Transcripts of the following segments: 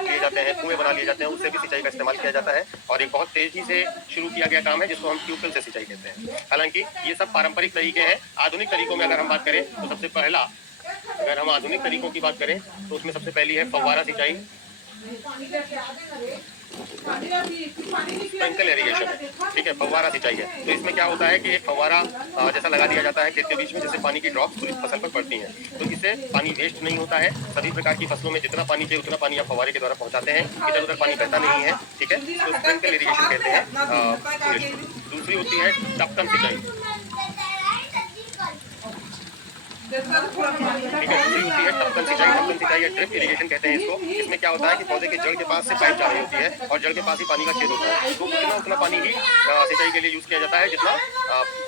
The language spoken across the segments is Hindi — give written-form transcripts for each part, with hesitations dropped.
किए जाते हैं, कुएं बना लिए जाते हैं, उससे भी सिंचाई का इस्तेमाल किया जाता है। और एक बहुत तेजी से शुरू किया गया काम है जिसको हम ट्यूबवेल से सिंचाई कहते हैं। हालांकि ये सब पारंपरिक तरीके हैं। आधुनिक तरीकों में अगर हम बात करें तो सबसे पहला, अगर हम आधुनिक तरीकों की बात करें तो उसमें सबसे पहली है फव्वारा सिंचाई, स्प्रिंकल इरिगेशन है। ठीक है, फव्वारा सिंचाई है। तो इसमें क्या होता है कि एक फव्वारा जैसा लगा दिया जाता है खेत के बीच में, जिससे पानी की ड्रॉप्स पूरी फसल पर पड़ती हैं। तो इससे पानी वेस्ट नहीं होता है। सभी प्रकार की फसलों में जितना पानी चाहिए उतना पानी आप फव्वारे के द्वारा पहुंचाते हैं, इधर उधर पानी बहता नहीं है। ठीक है, तो स्प्रिंकल इरिगेशन कहते हैं इंग्लिश में। दूसरी होती है टपकन सिंचाई। ठीक है, दूसरी होती है टपकन सिंचाई। टपकन सिंचाई या ड्रिप इरिगेशन कहते हैं इसको। इसमें क्या होता है कि पौधे के जड़ के पास से पाइप जा रही होती है और जड़ के पास ही पानी का छेद होता है। तो उतना पानी ही सिंचाई के लिए यूज किया जाता है जितना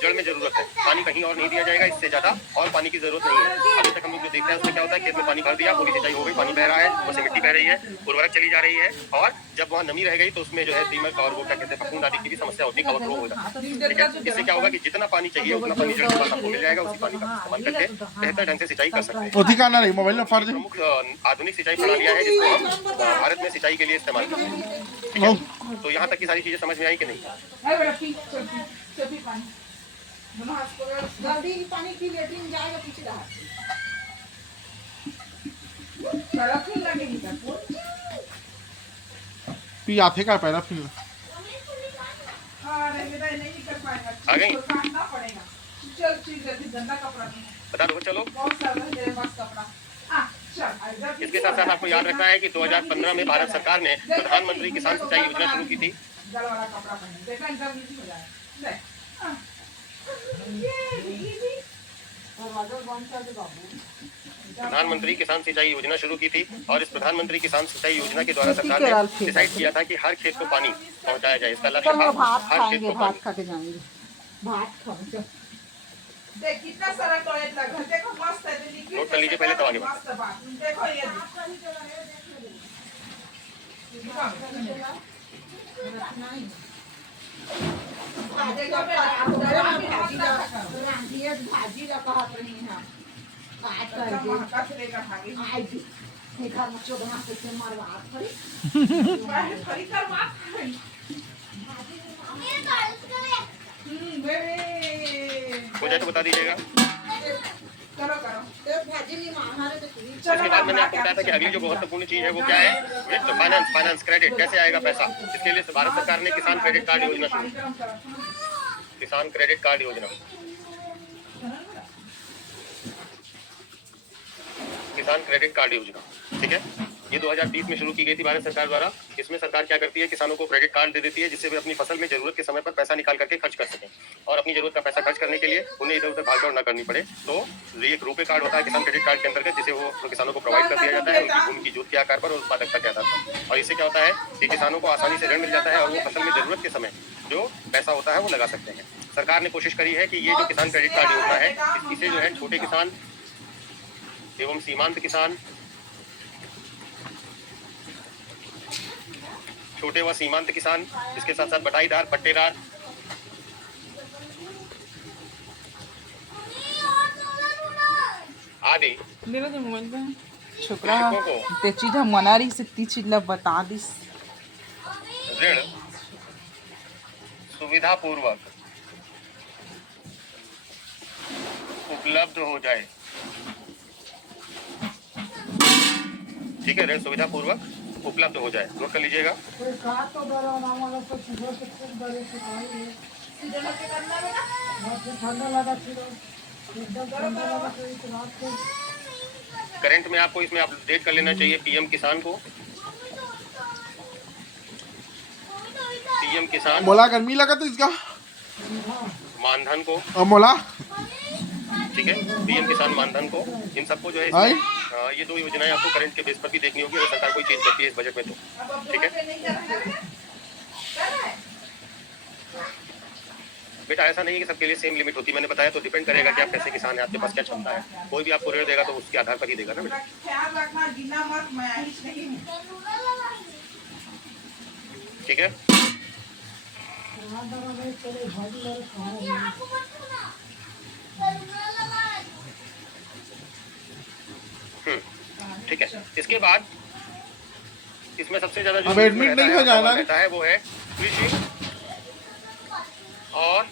जड़ में जरूरत है। पानी कहीं और नहीं दिया जाएगा, इससे ज्यादा और पानी की जरूरत नहीं है। अभी तक हम लोग जो देखते हैं उसमें क्या होता है, खेत में पानी भर दिया, पूरी सिंचाई हो गई, पानी बह रहा है, ऊपर से मिट्टी बह रही है, उर्वरक चली जा रही है, और जब वहाँ नमी रह गई तो उसमें जो है दीमक और वो क्या कहते हैं फफूंद आदि की भी समस्या होती है, कवक रोग हो जाता है। ठीक है, इससे क्या होगा कि जितना पानी चाहिए उतना पानी जड़ के पास आपको मिल जाएगा, उसी पानी का इस्तेमाल करके बेहतर ढंग से सिंचाई कर सकते हैं। प्रमुख आधुनिक सिंचाई प्रणालियां हैं जिसको हम भारत में सिंचाई के लिए इस्तेमाल करते हैं। ठीक है, तो यहाँ तक की सारी चीजें समझ में आई कि नहीं? जल्दी पानी की लेटरिन जाएगा पीछे रहा आते का पहला फिर आ गई, बता दो चलो। इसके साथ साथ आपको याद रखना है कि 2015 में भारत सरकार ने प्रधानमंत्री किसान सिंचाई योजना शुरू की थी। प्रधानमंत्री किसान सिंचाई योजना शुरू की थी और इस प्रधानमंत्री किसान सिंचाई योजना के द्वारा सरकार ने डिसाइड किया था कि हर खेत को पानी पहुंचाया जाए। इसका लक्ष्य था हर खेत को पानी। कितना सारा टॉयलेट लगा है, देखो मस्त है। नोट कर लीजिए पहले, तो आगे मस्त बात देखो। ये भाजी रखा हो जाए तो बता दीजिएगा। करो करो। इसके बाद मैंने आपको बताया था कि अगली जो महत्वपूर्ण चीज है वो क्या है, वित्त, फाइनेंस, क्रेडिट, कैसे आएगा पैसा। इसके लिए भारत सरकार ने किसान क्रेडिट कार्ड योजना शुरू की। किसान क्रेडिट कार्ड योजना, किसान क्रेडिट कार्ड योजना, ठीक है, ये 2020 में शुरू की गई थी भारत सरकार द्वारा। इसमें सरकार क्या करती है, किसानों को क्रेडिट कार्ड दे देती है जिससे वे अपनी फसल में जरूरत के समय पर पैसा निकाल करके खर्च कर सकें, और अपनी जरूरत का पैसा खर्च करने के लिए उन्हें इधर उधर भागदौड़ न करनी पड़े। तो ये एक रुपए कार्ड होता है किसान क्रेडिट कार्ड के अंतर्गत, जिसे वो किसानों को प्रोवाइड कर दिया जाता है उनकी भूमि की जोत के आकार पर और उत्पादकता के आधार पर। और इससे क्या होता है कि किसानों को आसानी से ऋण मिल जाता है और वो फसल में जरूरत के समय जो पैसा होता है वो लगा सकते हैं। सरकार ने कोशिश करी है कि ये जो किसान क्रेडिट कार्ड योजना है इसे जो है छोटे किसान एवं सीमांत किसान, छोटे व सीमांत किसान, इसके साथ साथ बटाईदार, पट्टेदार, आदि मेरा तो मोबाइल पे छोकरा ते चीज हम मना रही से ती चीज ला बता दिस ऋण सुविधा पूर्वक उपलब्ध हो जाए। ठीक है, ऋण सुविधा पूर्वक उपलब्ध हो जाए, नोट कर लीजिएगा। करंट में आपको इसमें अपडेट कर लेना चाहिए पीएम किसान को। पीएम किसान मोला गर्मी लगा तो इसका मानधन को, और मोला ठीक है, पीएम किसान मानधन को, इन सबको जो है ये दो योजनाएं आपको करंट के बेस पर भी देखनी होगी अगर सरकार कोई चेंज करती है इस बजट में तो। ठीक है बेटा, ऐसा नहीं है कि सबके लिए सेम लिमिट होती, मैंने बताया तो डिपेंड करेगा कि आप कैसे किसान है, आपके पास क्या क्षमता है। कोई भी आपको ऋण देगा तो उसके आधार पर ही देगा ना बेटा। ठीक है, ठीक है। इसके बाद इसमें सबसे ज्यादा अब एडमिट नहीं हो जाना रहता है वो है कृषि और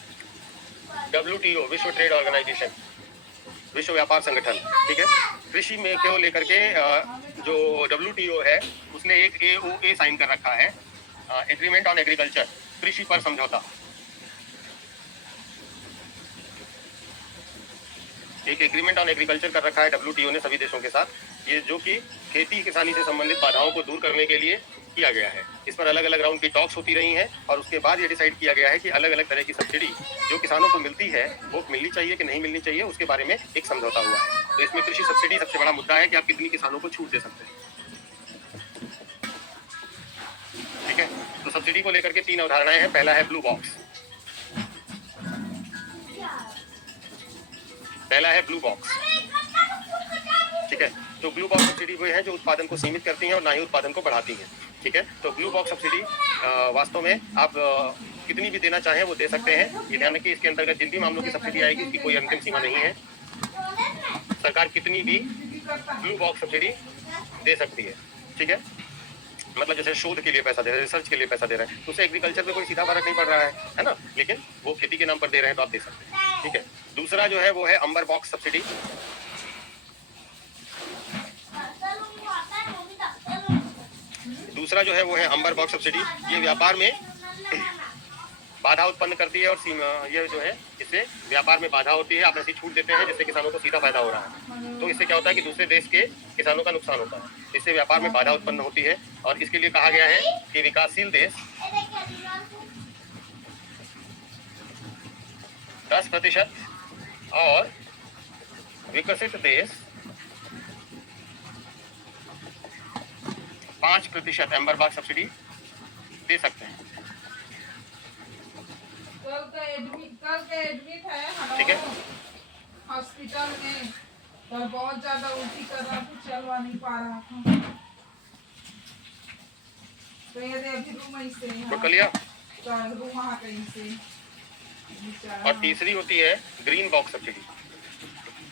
WTO, विश्व ट्रेड ऑर्गेनाइजेशन, विश्व व्यापार संगठन, ठीक है। कृषि में को लेकर के जो WTO है उसने एक AOA साइन कर रखा है, एग्रीमेंट ऑन एग्रीकल्चर, कृषि पर समझौता। एक एग्रीमेंट ऑन एग्रीकल्चर कर रखा है WTO ने सभी देशों के साथ, ये जो कि खेती किसानी से संबंधित बाधाओं को दूर करने के लिए किया गया है। इस पर अलग अलग राउंड की टॉक्स होती रही हैं और उसके बाद ये डिसाइड किया गया है कि अलग अलग तरह की सब्सिडी जो किसानों को मिलती है वो मिलनी चाहिए कि नहीं मिलनी चाहिए, उसके बारे में एक समझौता हुआ है। तो इसमें कृषि सब्सिडी सबसे बड़ा मुद्दा है कि आप कितनी किसानों को छूट दे सकते हैं, ठीक है। तो सब्सिडी को लेकर के 3 अवधारणाएं हैं। पहला है ब्लू बॉक्स, ठीक है। तो ब्लू बॉक्स सब्सिडी वो है जो उत्पादन को सीमित करती हैं और ना ही उत्पादन को बढ़ाती हैं, ठीक है। तो ब्लू बॉक्स सब्सिडी वास्तव में आप कितनी भी देना चाहें वो दे सकते हैं। ये ध्यान रखिए, इसके अंतर्गत जिन भी मामलों की सब्सिडी आएगी उसकी कोई अंतिम सीमा नहीं है। सरकार कितनी भी ब्लू बॉक्स सब्सिडी दे सकती है, ठीक है। मतलब जैसे शोध के लिए पैसा दे रहे हैं, रिसर्च के लिए पैसा दे रहे हैं, तो उससे एग्रीकल्चर पे कोई सीधा फर्क नहीं पड़ रहा है ना, लेकिन वो खेती के नाम पर दे रहे हैं तो आप दे सकते हैं, ठीक है। दूसरा जो है वो है अंबर बॉक्स सब्सिडी। दूसरा जो है वो है अंबर बॉक्स सब्सिडी। ये व्यापार में बाधा उत्पन्न करती है और ये जो है इससे व्यापार में बाधा होती है। आप ऐसी छूट देते हैं जिससे किसानों को सीधा फायदा हो रहा है, तो इससे क्या होता है कि दूसरे देश के किसानों का नुकसान होता है, इससे व्यापार में बाधा उत्पन्न होती है। और इसके लिए कहा गया है कि विकासशील देश 10% और विकसित देश 5% एम्बर बॉक्स सब्सिडी दे सकते हैं, कल का एडमिट है, ठीक है। हॉस्पिटल में, पर बहुत ज्यादा उल्टी कर रहा था, चलवा नहीं पा रहा था, तो ये अभी रूम ऐसे नोट कर लिया। रूम वहाँ कहीं से। और तीसरी होती है ग्रीन बॉक्स सब्सिडी,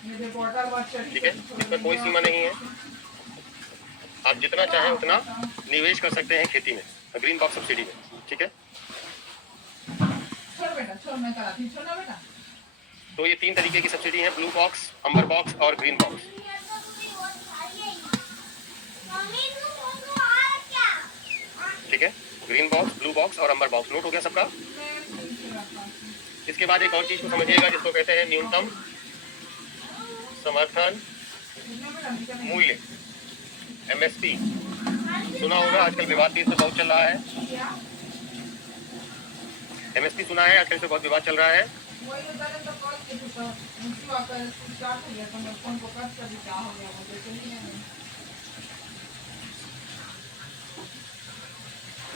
मेरे बॉटल वाटर, ठीक है। इसमें कोई सीमा नहीं है, आप जितना चाहें उतना निवेश कर सकते हैं खेती में, ग्रीन बॉक्स सब्सिडी में, ठीक है। छोड़ बेटा, छोड़, मैं कराती हूँ, छोड़ना बेटा। तो ये 3 तरीके की सब्सिडी है, ब्लू बॉक्स, अंबर बॉक्स और ग्रीन बॉक्स, ठीक है। ग्रीन बॉक्स, ब्लू बॉक्स और अंबर बॉक्स। नोट हो गया सबका। इसके बाद एक और चीज को समझिएगा जिसको कहते हैं न्यूनतम समर्थन मूल्य, MSP। सुना होगा, आजकल विवाद भी इसमें बहुत चल रहा है। MSP सुना है, आजकल से बहुत विवाद चल रहा है।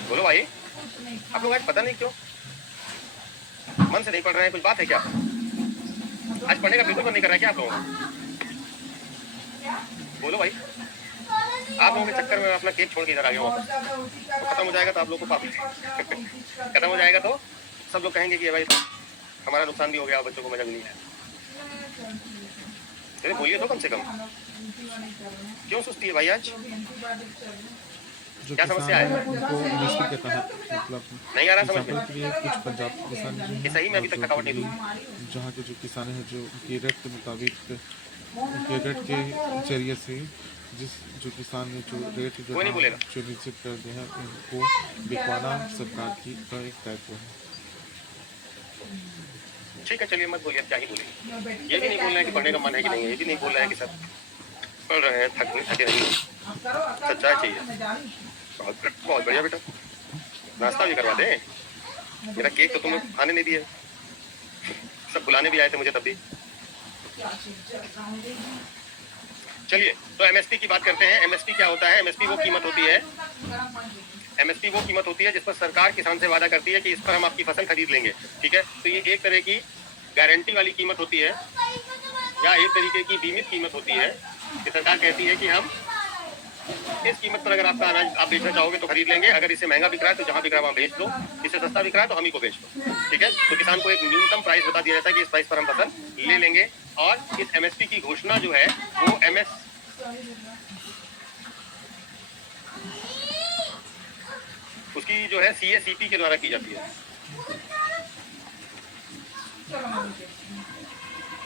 बोलो भाई, आप लोग आज पता नहीं क्यों मन से नहीं पढ़ रहे हैं, कुछ बात है क्या? आज पढ़ने का बिल्कुल मन नहीं कर रहा है क्या आप लोगों को? बोलो भाई, आप लोगों के चक्कर में अपना केक छोड़ के इधर आ गया हूँ। तो खत्म हो जाएगा तो आप लोग को खत्म हो जाएगा तो सब लोग कहेंगे कि भाई हमारा नुकसान भी हो गया, बच्चों को मजा भी नहीं आया। अरे बोलिए तो कम से कम, क्यों सुस्ती है भाई आज? क्या समस्या है? MSP के तहत मतलब नहीं आ रहा समझ एग्जाम्पल के लिए कुछ पंजाब किसान जो ये सही में अभी तक थकावट नहीं हुई। जहाँ के जो किसान हैं जो उनके रेट के मुताबिक उनके रेट के जरिए से जो किसान ने जो रेट कोई नहीं बोलेगा। जो निश्चित कर दिया है उनको बिकवाना सरकार की का एक दायित्व है। ठीक है, चलिए मत बोलिए, क्या ही बोलेंगे। ये भी नहीं बोल रहे हैं कि पढ़ने का मन है कि नहीं है, ये भी नहीं बोल रहे हैं कि सर पढ़ रहे हैं, थके नहीं। सच्चाई चाहिए। बहुत बढ़िया बेटा, नाश्ता भी करवा दें। मेरा केक तो तुम खाने नहीं दिए, सब बुलाने भी आए थे मुझे तब भी। चलिए, तो MSP की बात करते हैं। MSP क्या होता है? MSP वो कीमत होती है, MSP वो कीमत होती है जिस पर सरकार किसान से वादा करती है कि इस पर हम आपकी फसल खरीद लेंगे, ठीक है। तो ये एक तरह की गारंटी वाली कीमत होती है या एक तरीके की बीमित कीमत होती है कि सरकार कहती है कि हम इस कीमत पर अगर आपका अनाज आप बेचना चाहोगे तो खरीद लेंगे, अगर इससे महंगा बिक रहा है तो जहाँ बिक रहा है वहाँ बेच दो, इससे सस्ता बिक रहा है तो हम ही को बेच दो, ठीक है। तो किसान को एक न्यूनतम प्राइस बता दिया जाता है कि इस प्राइस पर हम फसल ले लेंगे। और इस MSP की घोषणा जो है वो उसकी जो है CACP के द्वारा की जाती है, चलो मम्मी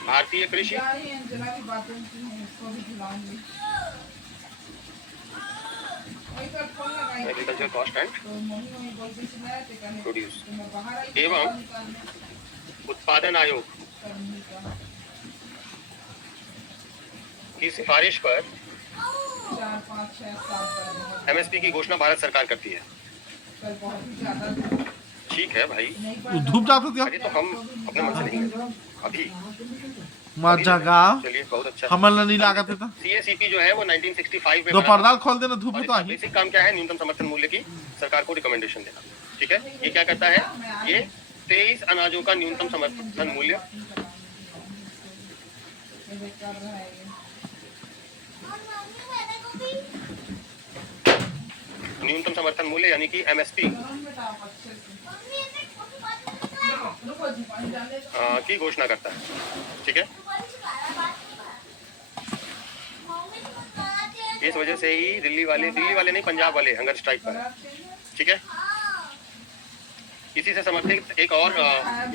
भारतीय कृषि जा रही है अंजना की बातें की हैं, इसको भी खिलाऊंगी। वही पर फोन लगाई थी, एग्रीकल्चर कॉस्ट एंड तो मम्मी वही बोलती थी मैं ते कहने प्रोड्यूस तो मैं बाहर आई थी एवं दवा निकालने, उत्पादन आयोग करनी का की सिफारिश पर 4 5 6 7 बार MSP की घोषणा भारत सरकार करती है। कल बहुत ही ज्यादा था, ठीक है भाई, नहीं तू पढ़ धूप जाता था अरे तो हम अपने मन से नहीं करते अभी। मत जागा चलिए बहुत अच्छा। हमल नहीं लागत था CACP जो है वो 1965 में दो बना पर्दा खोल देना धूप और तो इसका आई बेसिक काम क्या है, न्यूनतम समर्थन मूल्य की सरकार को रिकमेंडेशन देना। ठीक है, ये क्या करता है, ये 23 अनाजों का न्यूनतम समर्थन मूल्य ये कर रहा है ये। न्यूनतम समर्थन मूल्य यानी कि MSP गरम बेटा आप अच्छे से रुको जी पानी डाले तो की घोषणा करता है। ठीक है, इस वजह से ही दिल्ली वाले नहीं, पंजाब वाले हंगर स्ट्राइक पर है। ठीक है, इसी से समर्थित एक और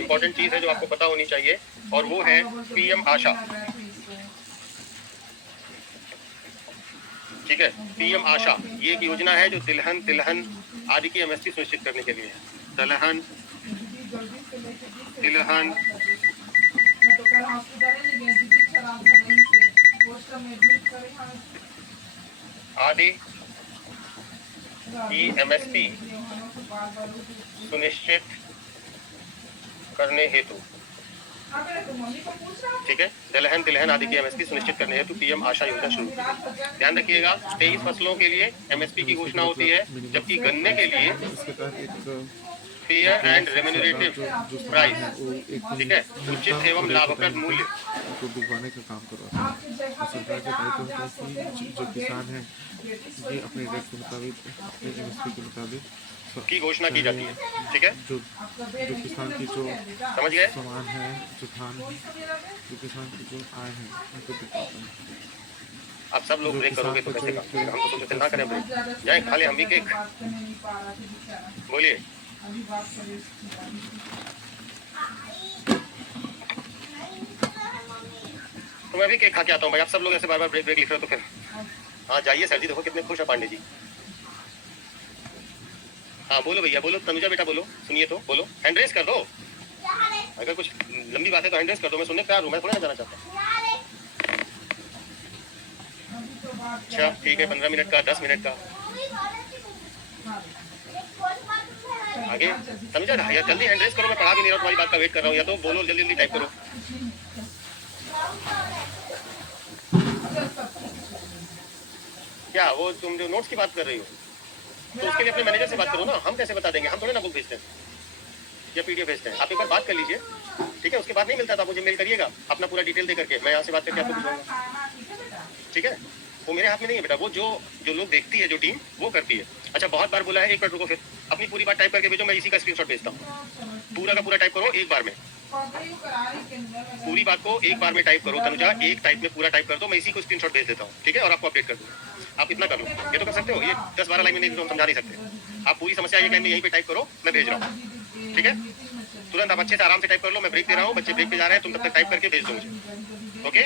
इम्पोर्टेंट चीज है जो आपको पता होनी चाहिए, और वो है PM आशा। ठीक है, PM आशा ये एक योजना है जो तिलहन आदि की MSP सुनिश्चित करने के लिए है। दलहन, तिलहन, मैं तो कल हॉस्पिटल ही गई थी, खराब था वहीं से पोस्टर में एडमिट करे हमें आदि की MSP सुनिश्चित करने हेतु। हाँ बेटा तो मम्मी को पूछ रहा ठीक है, दलहन तिलहन आदि की MSP सुनिश्चित करने हेतु PM आशा योजना शुरू की गई। ध्यान रखिएगा, 23 फसलों के लिए MSP की घोषणा होती है, जबकि गन्ने के लिए इसके तहत एक फेयर एंड रेम्यूनरेटिव प्राइस, एक ठीक है, उचित एवं लाभप्रद मूल्य को डुबाने का काम कर रहा था। सरकार का दायित्व होता है कि जो किसान है ये अपने रेट के मुताबिक अपने MSP के मुताबिक की घोषणा की जाती है। ठीक है, जो किसान की जो समझ गए? सामान है, जो धान है, जो किसान की जो आय है उनको दिखाता है। आप सब लोग ब्रेक करोगे तो कैसे काम, हम तो सोचते ना करें ब्रेक, जाए खा ले हम भी केक। बोलिए, अभी बात करें इसकी तो मैं भी केक खा के आता हूँ भाई। आप सब लोग ऐसे बार बार ब्रेक लिख रहे हो तो फिर हाँ जाइए सर जी, देखो कितने खुश है पांडे जी। हाँ बोलो भैया, बोलो तनुजा बेटा, बोलो, सुनिए तो बोलो, हैंड रेस कर दो। अगर कुछ लंबी बात है तो हैंड रेस कर दो, मैं सुनने तैयार हूँ, मैं थोड़ा ना जाना चाहता। अच्छा ठीक है, 15 मिनट का, 10 मिनट का आगे। तनुजा यार जल्दी हैंड रेस करो, मैं पढ़ा भी नहीं रहा हूँ, तुम्हारी बात का वेट कर रहा हूँ, या तो बोलो जल्दी जल्दी टाइप करो। क्या वो तुम जो नोट्स की बात कर रही हो तो उसके लिए अपने मैनेजर से बात करो ना, हम कैसे बता देंगे, हम थोड़े ना बुक भेजते हैं या PDF भेजते हैं। आप एक बार बात कर लीजिए, ठीक है, उसके बाद नहीं मिलता तो आप मुझे मेल करिएगा अपना पूरा डिटेल दे करके, मैं यहाँ से बात करके आपको भिजवाऊंगा। ठीक है, वो मेरे हाथ में नहीं है बेटा, वो जो लोग देखती है, जो टीम वो करती है। अच्छा बहुत बार बोला है, एक मिनट रुको, फिर अपनी पूरी बात टाइप करके भेजो, मैं इसी का स्क्रीनशॉट भेजता हूँ। पूरा का पूरा टाइप करो एक बार में, पूरी बात को एक बार में टाइप करो तनुजा, एक टाइप में पूरा टाइप कर दो, मैं इसी को स्क्रीनशॉट भेज देता हूँ। ठीक है, और आपको अपडेट कर दूँगा। आप इतना कर लो, ये तो कर सकते हो, ये 10-12 लाइन में नहीं तो हम समझा नहीं सकते। आप पूरी समस्या ये टाइम में यहीं पे टाइप करो, मैं भेज रहा हूँ। ठीक है, तुरंत आप अच्छे से आराम से टाइप कर लो, मैं ब्रेक दे रहा हूँ, बच्चे ब्रेक पे जा रहे हैं, तुम तब तक टाइप करके भेज दो मुझे। ओके,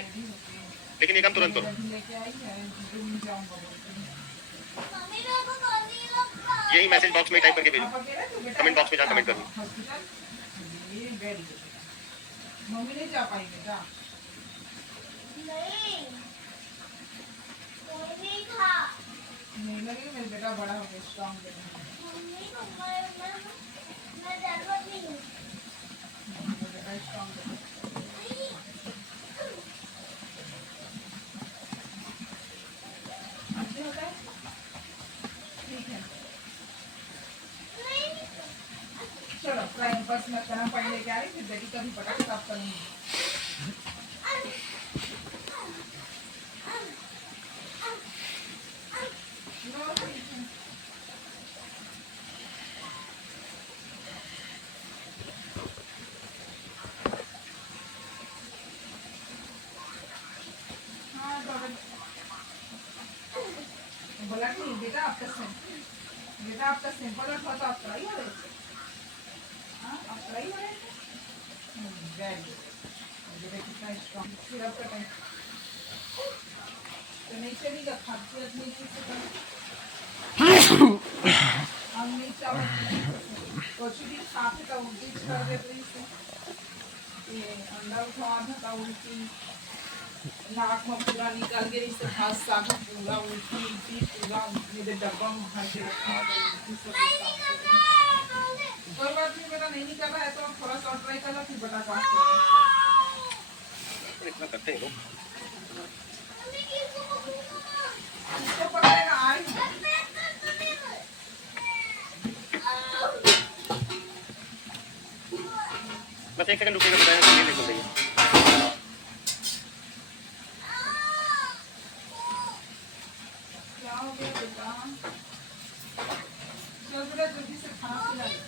लेकिन ये काम तुरंत करो, यही मैसेज बॉक्स में टाइप करके भेजो, कमेंट बॉक्स में जहाँ कमेंट करो। मम्मी नहीं जा पाई बेटा, नहीं लगे मेरे बेटा बड़ा हो गया, स्ट्रॉन्ग बेटा स्ट्रॉन्ग। ठीक है चलो टाइम पास मत करना, पढ़ लेके आ रही फिर बेटी का भी पटा साफ करूंगी। बोला कि बेटा आपका सिंपल रखा तो आप ट्राई हो रहे थे। हाँ आप ट्राई हो रहे थे। Very good. बेटा कितना स्ट्रॉन्ग सिरप का टाइम तो नहीं चलेगा, खासियत नहीं चीज से हम नहीं चाहते कुछ भी खाते तो उल्टी कर देते हैं। ये अंडा उठा था उल्टी नाक में पूरा निकल के इससे खास साग पूरा उल्टी उल्टी पूरा मेरे डब्बा में भर के रखा है। कोई बात नहीं बेटा, नहीं निकला है तो आप थोड़ा सा ट्राई कर लो फिर बता पास इतना करते हैं लोग। इसको पकड़ेगा आई बस 1 सेकंड रुकिएगा, बताया ये देखो सही है। क्या हो गया बेटा? चल बेटा जल्दी से खाना खिला दे।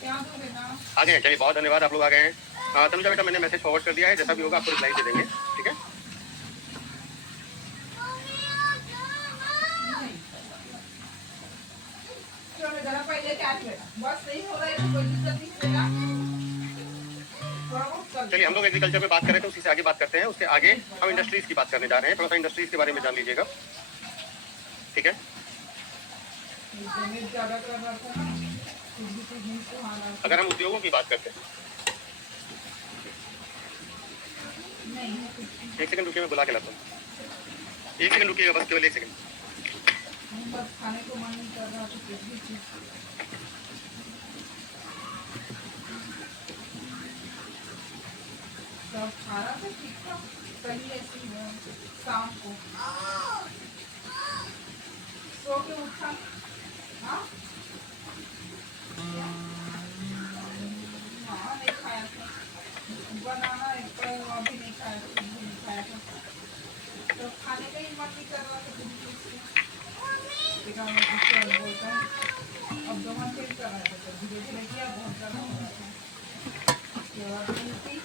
क्या दो बेटा? आ गए हैं, चलिए बहुत धन्यवाद, आप लोग आ गए हैं। तनुजा बेटा मैंने मैसेज फॉरवर्ड कर दिया है, जैसा भी होगा आपको रिप्लाई दे देंगे, ठीक है। चलो जरा पहले क्या बेटा, बस नहीं हो रहा है तो कोई दिक्कत नहीं बेटा। थोड़ा बहुत कर चलिए हम लोग एग्रीकल्चर पे बात कर रहे थे, उसी से आगे बात करते हैं। उसके आगे हम इंडस्ट्रीज की बात करने जा रहे हैं, थोड़ा सा इंडस्ट्रीज के बारे में जान लीजिएगा, ठीक है। पेमेंट ज्यादा कर रहा था ना, फिर भी कुछ नहीं तो हाल अगर हम उद्योगों की बात करते हैं, नहीं है कुछ भी। 1 सेकंड रुकिए, मैं बुला के लाता हूँ। 1 सेकंड रुकिएगा, बस केवल 1 सेकंड। नहीं बस खाने को मन नहीं कर रहा तो कुछ भी चीज सब खा रहा था ठीक था, कहीं ऐसी शाम को सो के उठा। हाँ हाँ नहीं खाया था बनाना, एप्पल अभी नहीं खाया था, कुछ भी नहीं खाया था तो खाने का ही मन नहीं कर रहा था कुछ भी चीज से। बेटा मैं कुछ बोलता है अब जो मन फिर कर रहा था तो धीरे धीरे किया, बहुत ज़्यादा हो रहा था उसके बाद नहीं थी।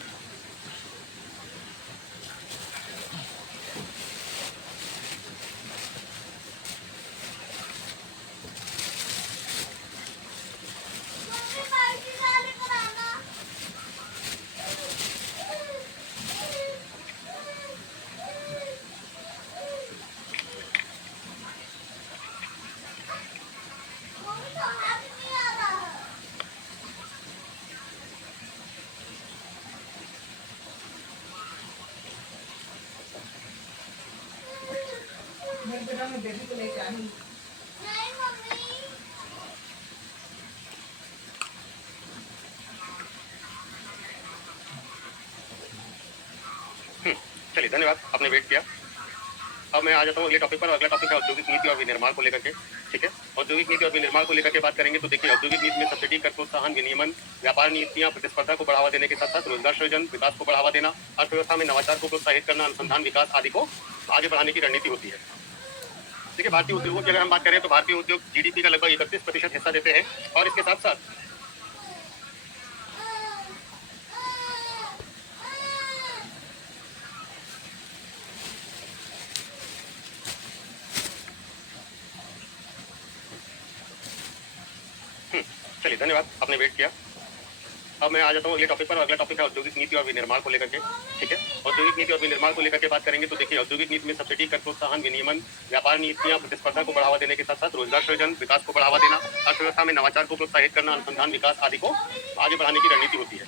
मेरे बेटा मैं बेबी को लेके आई। चलिए धन्यवाद, आपने वेट किया। अब मैं आ जाता हूँ अगले टॉपिक पर। अगला टॉपिक है औद्योगिक नीति और विनिर्माण को लेकर के, ठीक है। औद्योगिक नीति और विनिर्माण को लेकर के बात करेंगे तो देखिए, औद्योगिक नीति में सब्सिडी, कर प्रोत्साहन, विनियमन, व्यापार नीतियां, प्रतिस्पर्धा को बढ़ावा देने के साथ साथ रोजगार सृजन, विकास को बढ़ावा देना, अर्थव्यवस्था में नवाचार को प्रोत्साहित करना, अनुसंधान विकास आदि को आगे बढ़ाने की रणनीति होती है। देखिए भारतीय उद्योगों की अगर हम बात करें तो भारतीय उद्योग जीडीपी का लगभग 31% हिस्सा देते हैं और इसके साथ साथ चलिए धन्यवाद, आपने वेट किया। अब मैं आ जाता हूँ अगले टॉपिक पर। अगला टॉपिक है औद्योगिक नीति और विनिर्माण को लेकर के, ठीक है। औद्योगिक नीति और विनिर्माण को लेकर के बात करेंगे तो देखिए, औद्योगिक नीति में सब्सिडी, कर प्रोत्साहन, विनियमन, व्यापार नीतियां, प्रतिस्पर्धा को बढ़ावा देने के साथ साथ रोजगार सृजन, विकास को बढ़ावा देना, अर्थव्यवस्था में नवाचार को प्रोत्साहित करना, अनुसंधान विकास आदि को आगे बढ़ाने की रणनीति होती है।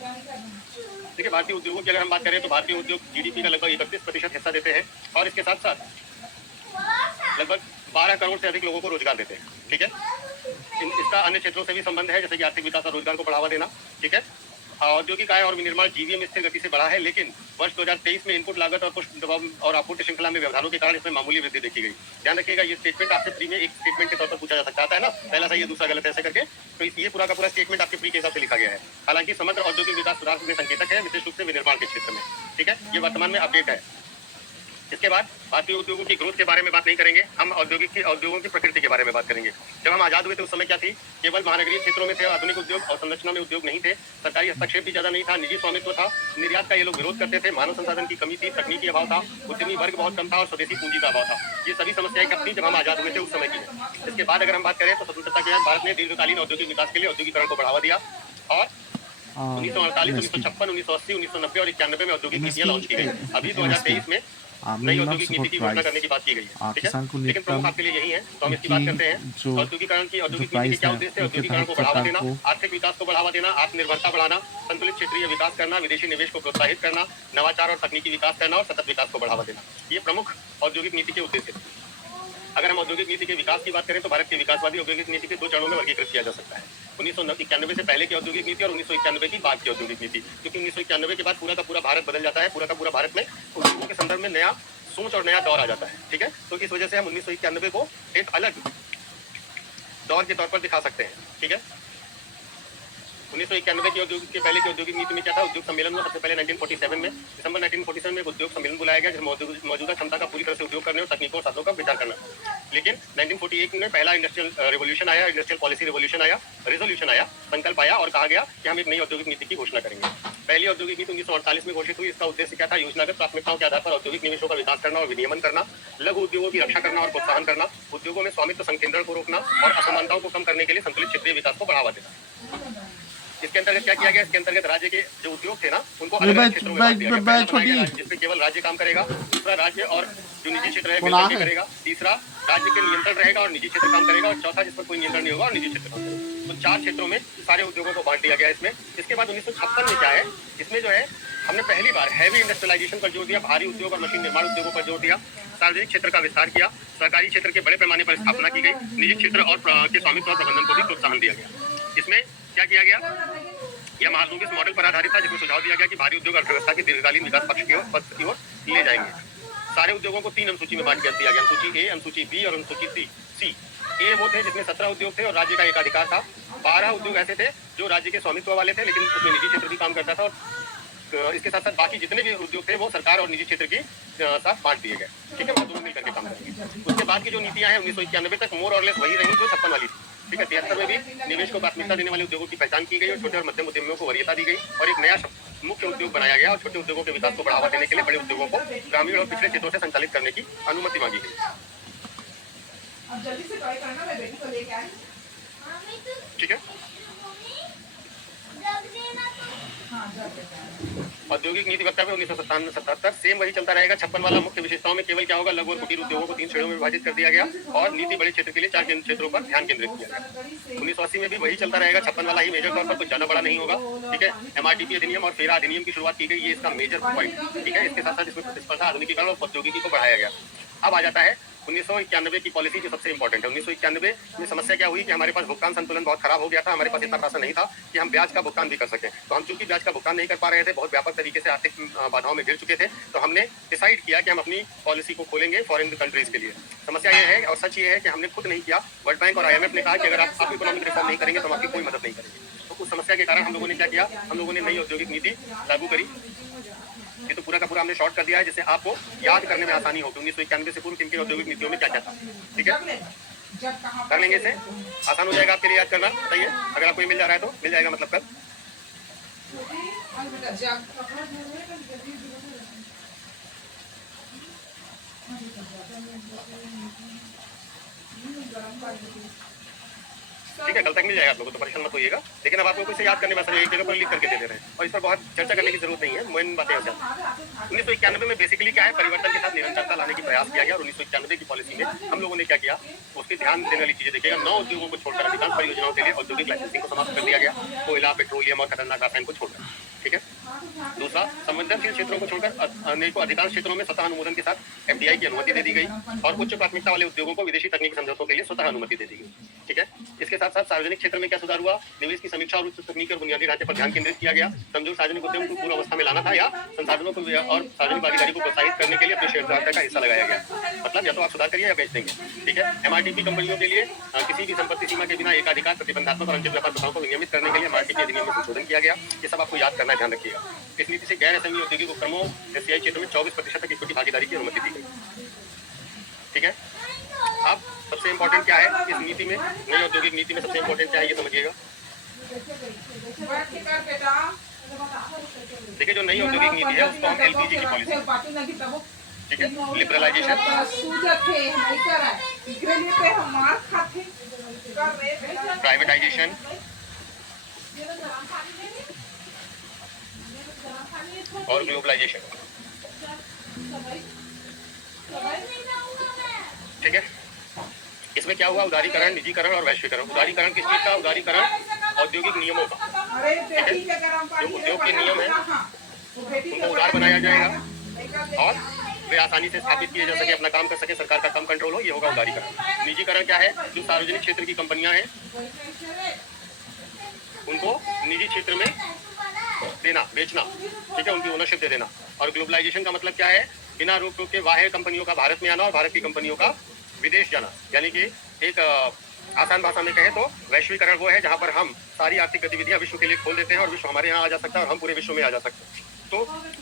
देखिए भारतीय उद्योगों की अगर हम बात करें तो भारतीय उद्योग जीडीपी का लगभग 31% हिस्सा देते हैं और इसके साथ साथ लगभग 12 करोड़ से अधिक लोगों को रोजगार देते हैं, ठीक है। इसका अन्य क्षेत्रों से भी संबंध है, जैसे कि आर्थिक विकास और रोजगार को बढ़ावा देना, ठीक है। औद्योगिक आय और विनिर्माण जीवीएम स्थिर गति से बढ़ा है, लेकिन वर्ष 2023 में इनपुट लागत और आपूर्ति श्रृंखला में व्यवधानों के कारण इसमें मामूली वृद्धि देखी गई। ध्यान रखिएगा, ये स्टेटमेंट आपसे प्री में एक स्टेटमेंट के तौर पर पूछा जा सकता है ना, पहला सही है दूसरा गलत है, ऐसे करके। तो ये पूरा का पूरा स्टेटमेंट आपके प्री के हिसाब से लिखा गया है। हालांकि समग्र औद्योगिक विकास सुधार में संकेतक है, विशेष रूप से विनिर्माण के क्षेत्र में, ठीक है। ये वर्तमान में अपडेट है। इसके बाद भारतीय उद्योगों की ग्रोथ के बारे में बात नहीं करेंगे, हम उद्योगों की प्रकृति के बारे में बात करेंगे। जब हम आजाद हुए थे उस समय क्या थी, केवल महानगरीय क्षेत्रों में थे, आधुनिक उद्योग और संरचना में उद्योग नहीं थे, सरकारी हस्तक्षेप भी ज्यादा नहीं था, निजी स्वामित्व था, निर्यात का ये लोग विरोध करते थे, मानव संसाधन की कमी थी, तकनीकी अभाव था, उद्यमी वर्ग बहुत कम था और स्वदेशी पूंजी का अभाव था। ये सभी समस्याएं कब थी, जब हम आजाद हुए थे उस समय की है। इसके बाद अगर हम बात करें तो स्वतंत्रता के बाद भारत ने दीर्घकालीन औद्योगिक विकास के लिए औद्योगिकरण को बढ़ावा दिया और 1948, 1956, 1980, 1990 और 91 में औद्योगिक नीतियां लॉन्च की गई। अभी 2023 में नई औद्योगिक नीति की घोषणा करने की बात की गई है, ठीक है। लेकिन प्रमुख आपके लिए यही है, तो हम इसकी बात करते हैं। औद्योगिकरण की औद्योगिक नीति के क्या उद्देश्य है? औद्योगिकरण को बढ़ावा देना, आर्थिक विकास को बढ़ावा देना, आत्मनिर्भरता बढ़ाना, संतुलित क्षेत्रीय विकास करना, विदेशी निवेश को प्रोत्साहित करना, नवाचार और तकनीकी विकास करना और सतत विकास को बढ़ावा देना। ये प्रमुख औद्योगिक नीति के उद्देश्य है। अगर हम औद्योगिक नीति के विकास की बात करें तो भारत की विकासवादी औद्योगिक नीति के 2 चरणों में वर्गीकृत किया जा सकता है। 1991 से पहले की औद्योगिक नीति और 1991 की बाद की औद्योगिक नीति, क्योंकि 1991 के बाद पूरा का पूरा भारत बदल जाता है, पूरा का पूरा भारत में उद्योगों के संदर्भ में नया सोच और नया दौर आ जाता है, ठीक है। तो इस वजह से हम 1991 को एक अलग दौर के तौर पर दिखा सकते हैं, ठीक है। 1991 की औद्योगिक के पहले की औद्योगिक नीति में क्या था? उद्योग सम्मेलन हुआ सबसे पहले 1947 में, दिसंबर 1947 में एक उद्योग सम्मेलन बुलाया गया, जिसमें मौजूदा क्षमता का पूरी तरह से उपयोग करने और तकनीकों और साधनों का विचार करना। लेकिन 1948 में पहला इंडस्ट्रियल रिवोल्यूशन आया, इंडस्ट्रियल पॉलिसी रिवोल्यूशन आया, रेजोल्यूशन आया, संकल्प आया और कहा गया कि हम एक नई औद्योगिक नीति की घोषणा करेंगे। पहली औद्योगिक नीति 1948 में घोषित हुई। इसका उद्देश्य क्या था? योजनागत प्राथमिकताओं के आधार पर औद्योगिक निवेशों का विकास करना और विनियमन करना, लघु उद्योगों की रक्षा करना और प्रोत्साहन करना, उद्योगों में स्वामित्व संकेंद्रण को रोकना और असमानताओं को कम करने के लिए संतुलित क्षेत्रीय विकास को बढ़ावा देना। इसके अंतर्गत क्या किया गया? इसके अंतर्गत राज्य के जो उद्योग थे ना, उनको अलग अलग क्षेत्रों में बांट दिया गया। जिसमें केवल राज्य काम करेगा, दूसरा राज्य और जो निजी क्षेत्र है मिलकर करेगा, तीसरा राज्य के नियंत्रण रहेगा और निजी क्षेत्र काम करेगा, और चौथा जिस पर कोई नियंत्रण नहीं होगा और निजी क्षेत्र काम करेगा। तो 4 क्षेत्रों में सारे उद्योगों को बांट दिया गया इसमें। इसके बाद 1956 में क्या है, इसमें जो है हमने पहली बार हैवी इंडस्ट्रियलाइजेशन पर जोर दिया, भारी उद्योग और मशीन निर्माण उद्योगों पर जोर दिया, सार्वजनिक क्षेत्र का विस्तार किया, सरकारी क्षेत्र के बड़े पैमाने पर स्थापना की गई, निजी क्षेत्र और के स्वामित्व और प्रबंधन को भी प्रोत्साहन दिया गया। इसमें क्या किया गया? यह महालनोबिस मॉडल पर आधारित था, जिसमें सुझाव दिया गया कि भारी उद्योग अर्थव्यवस्था के दीर्घकालीन विकास पक्ष की ओर ले जाएंगे। सारे उद्योगों को 3 अनुसूची में बांट दिया गया, अनुसूची ए, अनुसूची बी और अनुसूची सी। ए वो थे जिसमें 17 उद्योग थे और राज्य का एक अधिकार था। 12 उद्योग ऐसे थे जो राज्य के स्वामित्व वाले थे, लेकिन उसमें निजी क्षेत्र भी काम करता था, और इसके साथ साथ बाकी जितने भी उद्योग थे वो सरकार और निजी क्षेत्र के साथ बांट दिए गए, ठीक है। दोनों मिलकर के काम करेंगे। उसके बाद की जो नीतियां हैं 1991 तक मोर और लेस वही रही जो 56 वाली थी, ठीक है। 73 में भी निवेश को प्राथमिकता देने वाले उद्योगों की पहचान की गई और छोटे और मध्यम उद्यमियों को वरीयता दी गई और एक नया मुख्य उद्योग बनाया गया और छोटे उद्योगों के विकास को बढ़ावा देने के लिए बड़े उद्योगों को ग्रामीण और पिछड़े क्षेत्रों से संचालित करने की अनुमति मांगी गई। ठीक है। औद्योगिक नीति वक्तव्य 1977 सेम वही चलता रहेगा। 56 वाला मुख्य विशेषताओं में केवल क्या होगा, लघु और कुटीर उद्योगों को 3 श्रेणियों में विभाजित कर दिया गया और नीति बड़े क्षेत्र के लिए 4 क्षेत्रों पर ध्यान केंद्रित किया गया। 1980 में भी वही चलता रहेगा। 56 वाला ही मेजर तौर पर कुछ ज्यादा बड़ा नहीं होगा, ठीक है। MRTP अधिनियम और फेरा अधिनियम की शुरुआत की गई, ये इसका मेजर पॉइंट, ठीक है। इसके साथ साथ इसमें प्रतिस्पर्धा, आधुनिकीकरण और प्रौद्योगिकी को बढ़ाया गया। अब आ जाता है 1991 की पॉलिसी जो सबसे इंपॉर्टेंट है। 1991 में समस्या क्या हुई कि हमारे पास भुगतान संतुलन बहुत खराब हो गया था, हमारे पास इतना पैसा नहीं था कि हम ब्याज का भुगतान भी कर सकें। तो हम चूंकि ब्याज का भुगतान नहीं कर पा रहे थे, बहुत व्यापक तरीके से आर्थिक बाधाओं में घिर चुके थे, तो हमने डिसाइड किया कि हम अपनी पॉलिसी को खोलेंगे फॉरेन कंट्रीज के लिए। समस्या ये है और सच ये है कि हमने खुद नहीं किया। वर्ल्ड बैंक और IMF ने कहा कि अगर आप इकोनॉमिक रिफॉर्म नहीं करेंगे तो हम आपकी कोई मदद नहीं करेंगे। तो उस समस्या के कारण हम लोगों ने क्या किया, हम लोगों ने नई औद्योगिक नीति लागू करी। ये तो पूरा का पूरा हमने शॉर्ट कर दिया है जिससे आपको याद करने में आसानी हो कि 1991 से पूर्व किन औद्योगिक नीतियों में क्या क्या था, ठीक है। कर लेंगे इसे, आसान हो जाएगा आपके लिए याद करना, सही है। अगर आपको ये मिल जा रहा है तो मिल जाएगा, मतलब कल। ठीक है, कल तक मिल जाएगा आप लोगों को, तो परेशान मत होइएगा। लेकिन अब आपको कुछ याद करने में सर एक जगह पर लिख करके दे रहे हैं और इस पर बहुत चर्चा करने की जरूरत नहीं है। मेन बातें ऐसे 1991 में बेसिकली क्या है, परिवर्तन के साथ निरंतरता लाने की प्रयास किया गया और 1991 की पॉलिसी में हम लोगों ने क्या किया, उसके ध्यान देने वाली चीजें देखिएगा। 9 उद्योगों को छोड़कर अधिकांश परियोजनाओं के लिए औद्योगिक लाइसेंसिंग को समाप्त कर दिया गया, कोयला, पेट्रोलियम और खतरनाक रासायन को छोड़कर, ठीक है। दूसरा, संवेदनशील क्षेत्रों को छोड़कर अधिकांश क्षेत्रों में स्वतः अनुमोदन के साथ FDI की अनुमति दे दी गई और उच्च प्राथमिकता वाले उद्योगों को विदेशी तकनीकी समझौतों के लिए स्वतः अनुमति दे दी गई, ठीक है। इसके साथ साथ सार्वजनिक क्षेत्र में क्या सुधार हुआ, निवेश की समीक्षा और उच्च तकनीकी और बुनियादी ढांचे पर ध्यान केंद्रित किया गया। समझो सार्वजनिक उद्यम को पूर्ण अवस्था में लाना था या संसाधनों को और सार्वजनिक भागीदारी को प्रोत्साहित करने के लिए अपने शेयर धारक का हिस्सा लगाया गया। मतलब या तो आप सुधार करिए या बेच देंगे। ठीक है। एमआरटीपी कंपनियों के लिए किसी भी संपत्ति सीमा के बिना एकाधिकार प्रतिबंधात्मक और अनुचित व्यापार प्रथाओं को नियमित करने के लिए एमआरटीपी अधिनियम में संशोधन किया गया। ये सब आपको याद करना, ध्यान रखिएगा। इस नीति से गैर एसएमई औद्योगिक उपक्रमों एफसीआई क्षेत्र में 24% तक इक्विटी भागीदारी की अनुमति दी गई। ठीक है। अब सबसे इम्पोर्टेंट क्या है इस नीति में, नई औद्योगिक नीति में सबसे इम्पोर्टेंट क्या है ये समझिएगा। देखिए जो नई औद्योगिक नीति है उसको हम एलपीजी की पॉलिसी, ठीक है, लिबरलाइजेशन, प्राइवेटाइजेशन और ग्लोबलाइजेशन, ठीक है। इसमें क्या हुआ, उदारीकरण, निजीकरण और वैश्वीकरण। उदारीकरण किस चीज का, उदारीकरण औद्योगिक नियमों का, ठीक है। जो उद्योग के नियम है उनको उदार बनाया जाएगा और वे आसानी से स्थापित किए जा सके, अपना काम कर सके, सरकार का कम कंट्रोल हो, ये होगा उदारीकरण। निजीकरण क्या है, जो सार्वजनिक क्षेत्र की कंपनियां हैं उनको निजी क्षेत्र में देना, बेचना, ठीक है, उनकी ओनरशिप दे देना। और ग्लोबलाइजेशन का मतलब क्या है, बिना रोक टोक के बाहर कंपनियों का भारत में आना और भारत की कंपनियों का विदेश जाना। यानी कि एक आसान भाषा में कहें तो वैश्वीकरण वो है जहां पर हम सारी आर्थिक गतिविधियां विश्व के लिए खोल देते हैं और विश्व हमारे यहाँ आ जा सकता है और हम पूरे विश्व में आ जा सकते हैं। तो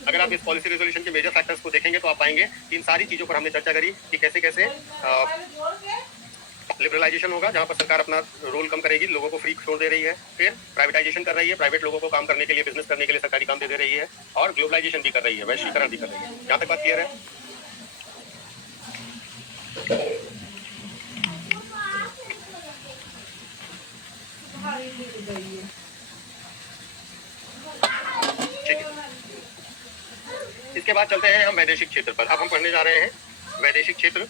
अगर आप इस पॉलिसी रेजोल्यूशन के मेजर फैक्टर्स को देखेंगे तो आप पाएंगे कि इन सारी चीजों पर हमने चर्चा करी कि कैसे कैसे लिबरलाइजेशन होगा जहां पर सरकार अपना रोल कम करेगी, लोगों को फ्री छोड़ दे रही है। फिर प्राइवेटाइजेशन कर रही है, प्राइवेट लोगों को काम करने के लिए, बिजनेस करने के लिए सरकारी काम दे रही है। और ग्लोबलाइजेशन भी कर रही है, वैश्वीकरण भी कर रही है। यहाँ तक बात क्लियर है। ठीक है, इसके बाद चलते हैं हम वैदेशिक क्षेत्र पर। अब हम पढ़ने जा रहे हैं वैदेशिक क्षेत्र।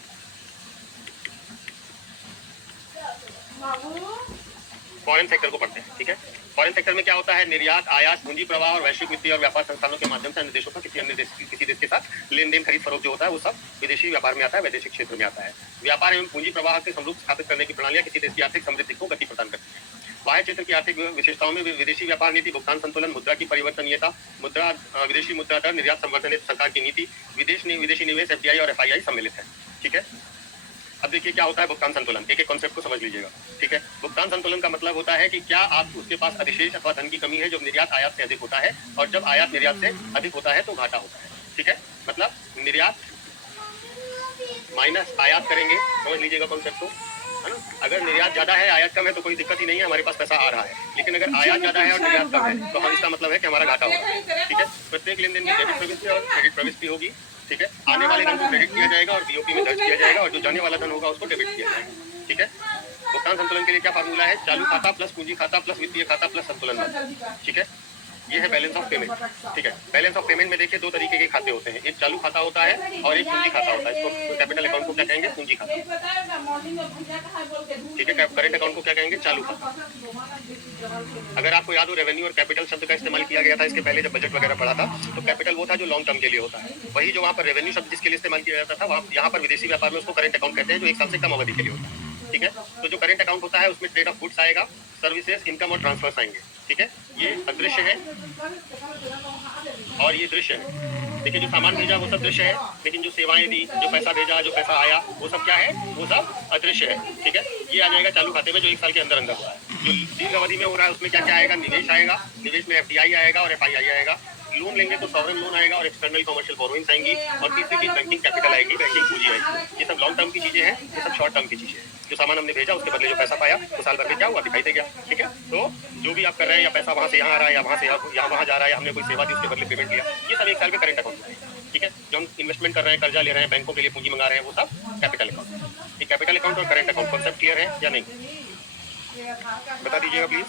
फॉरेन सेक्टर को पढ़ते हैं, ठीक है। फॉरेन सेक्टर में क्या होता है, निर्यात, आयात, पूंजी प्रवाह और वैश्विक वित्तीय और व्यापार संस्थानों के माध्यम से अन्य देशों का किसी देश के साथ लेन देन, खरीद फरोख्त जो होता है वो सब विदेशी व्यापार में आता है, वैदेशिक क्षेत्र में आता है। व्यापार एवं पूंजी प्रवाह के समरूप स्थापित करने की प्रणालियां किसी देश की आर्थिक समृद्धि को गति प्रदान करती है। बाह्य क्षेत्र की आर्थिक विशेषताओं में विदेशी व्यापार नीति, भुगतान संतुलन, मुद्रा की परिवर्तनीयता, मुद्रा, विदेशी मुद्रा दर, निर्यात संवर्धन, सरकार की नीति, विदेशी निवेश, एफडीआई और एफआईआई सम्मिलित है, ठीक है। अब देखिए क्या होता है भुगतान संतुलन, एक एक कॉन्सेप्ट को समझ लीजिएगा, ठीक है। भुगतान संतुलन का मतलब होता है कि क्या आप उसके पास अधिशेष अथवा धन की कमी है जो निर्यात आयात से अधिक होता है, और जब आयात निर्यात से अधिक होता है तो घाटा होता है, ठीक है। मतलब निर्यात माइनस आयात करेंगे, समझ लीजिएगा कॉन्सेप्ट को, है ना। अगर निर्यात ज्यादा है, आयात कम है तो कोई दिक्कत ही नहीं है, हमारे पास पैसा आ रहा है। लेकिन अगर आयात ज्यादा है और निर्यात कम है तो हम इसका मतलब है कि हमारा घाटा होगा, ठीक है। प्रत्येक लेन देन में डेबिट प्रविष्टि और क्रेडिट प्रविष्टि होगी, ठीक है। आने वाले धन को क्रेडिट किया जाएगा और बीओपी में दर्ज किया जाएगा, और जो जाने वाला धन होगा उसको डेबिट किया जाएगा, ठीक है। भुगतान संतुलन के लिए क्या फार्मूला है, चालू खाता प्लस पूंजी खाता प्लस वित्तीय खाता प्लस संतुलन, ठीक है। ये है बैलेंस ऑफ पेमेंट, ठीक है। बैलेंस ऑफ पेमेंट में देखिए दो तरीके के खाते होते हैं, एक चालू खाता होता है और एक पूंजी खाता होता है। इसको कैपिटल अकाउंट को क्या कहेंगे, पूंजी खाता, ठीक है। करेंट अकाउंट को क्या कहेंगे, चालू खाता। अगर आपको याद हो रेवेन्यू और कैपिटल शब्द का इस्तेमाल किया गया था इसके पहले जब बजट वगैरह पढ़ा था, तो कैपिटल वो था जो लॉन्ग टर्म के लिए होता है, वही जो वहाँ पर रेवेन्यू शब्द जिसके लिए इस्तेमाल किया जाता था वहाँ यहाँ पर विदेशी व्यापार में उसको करेंट अकाउंट कहते हैं, जो एक साल से कम अवधि के लिए होता है, ठीक है। तो जो करेंट अकाउंट होता है उसमें ट्रेड ऑफ गुड्स आएगा, सर्विसेज, इनकम और ट्रांसफर्स आएंगे, ठीक है। ये अदृश्य है और ये दृश्य है। देखिए जो सामान भेजा वो सब दृश्य है, लेकिन जो सेवाएं दी, जो पैसा भेजा, जो पैसा आया, वो सब क्या है, वो सब अदृश्य है, ठीक है। ये आ जाएगा चालू खाते में जो एक साल के अंदर अंदर हुआ है। जो दीर्घ अवधि में हो रहा है उसमें क्या क्या आएगा, निवेश आएगा, निवेश में एफडीआई आएगा और एफआईआई आएगा। लोन लेंगे तो सॉवरेन लोन आएगा और एक्सटर्नल कमर्शियल बोरोइंग्स आएंगी, और तीसरी चीज बैंकिंग कैपिटल आएगी, बैंकिंग पूंजी आएगी। ये सब लॉन्ग टर्म की चीजें हैं, ये सब शॉर्ट टर्म की चीजें हैं। जो सामान हमने भेजा उसके बदले जो पैसा पाया तो साल भर में क्या हुआ, दिखाई दे गया, ठीक है। तो जो भी आप कर रहे हैं, या पैसा वहाँ से यहाँ आ रहा है, या वहाँ से यहाँ वहाँ जा रहा है, या हमने कोई सेवा दी उसके बदले पेमेंट लिया, ये सब एक साल में करेंट अकाउंट है, ठीक है। जो हम इन्वेस्टमेंट कर रहे हैं, कर्जा ले रहे हैं, बैंकों के लिए पूंजी मंगा रहे हैं, वो सब कैपिटल अकाउंट। ये कैपिटल अकाउंट और करेंट अकाउंट कॉन्सेप्ट क्लियर है या नहीं, बता दीजिएगा प्लीज।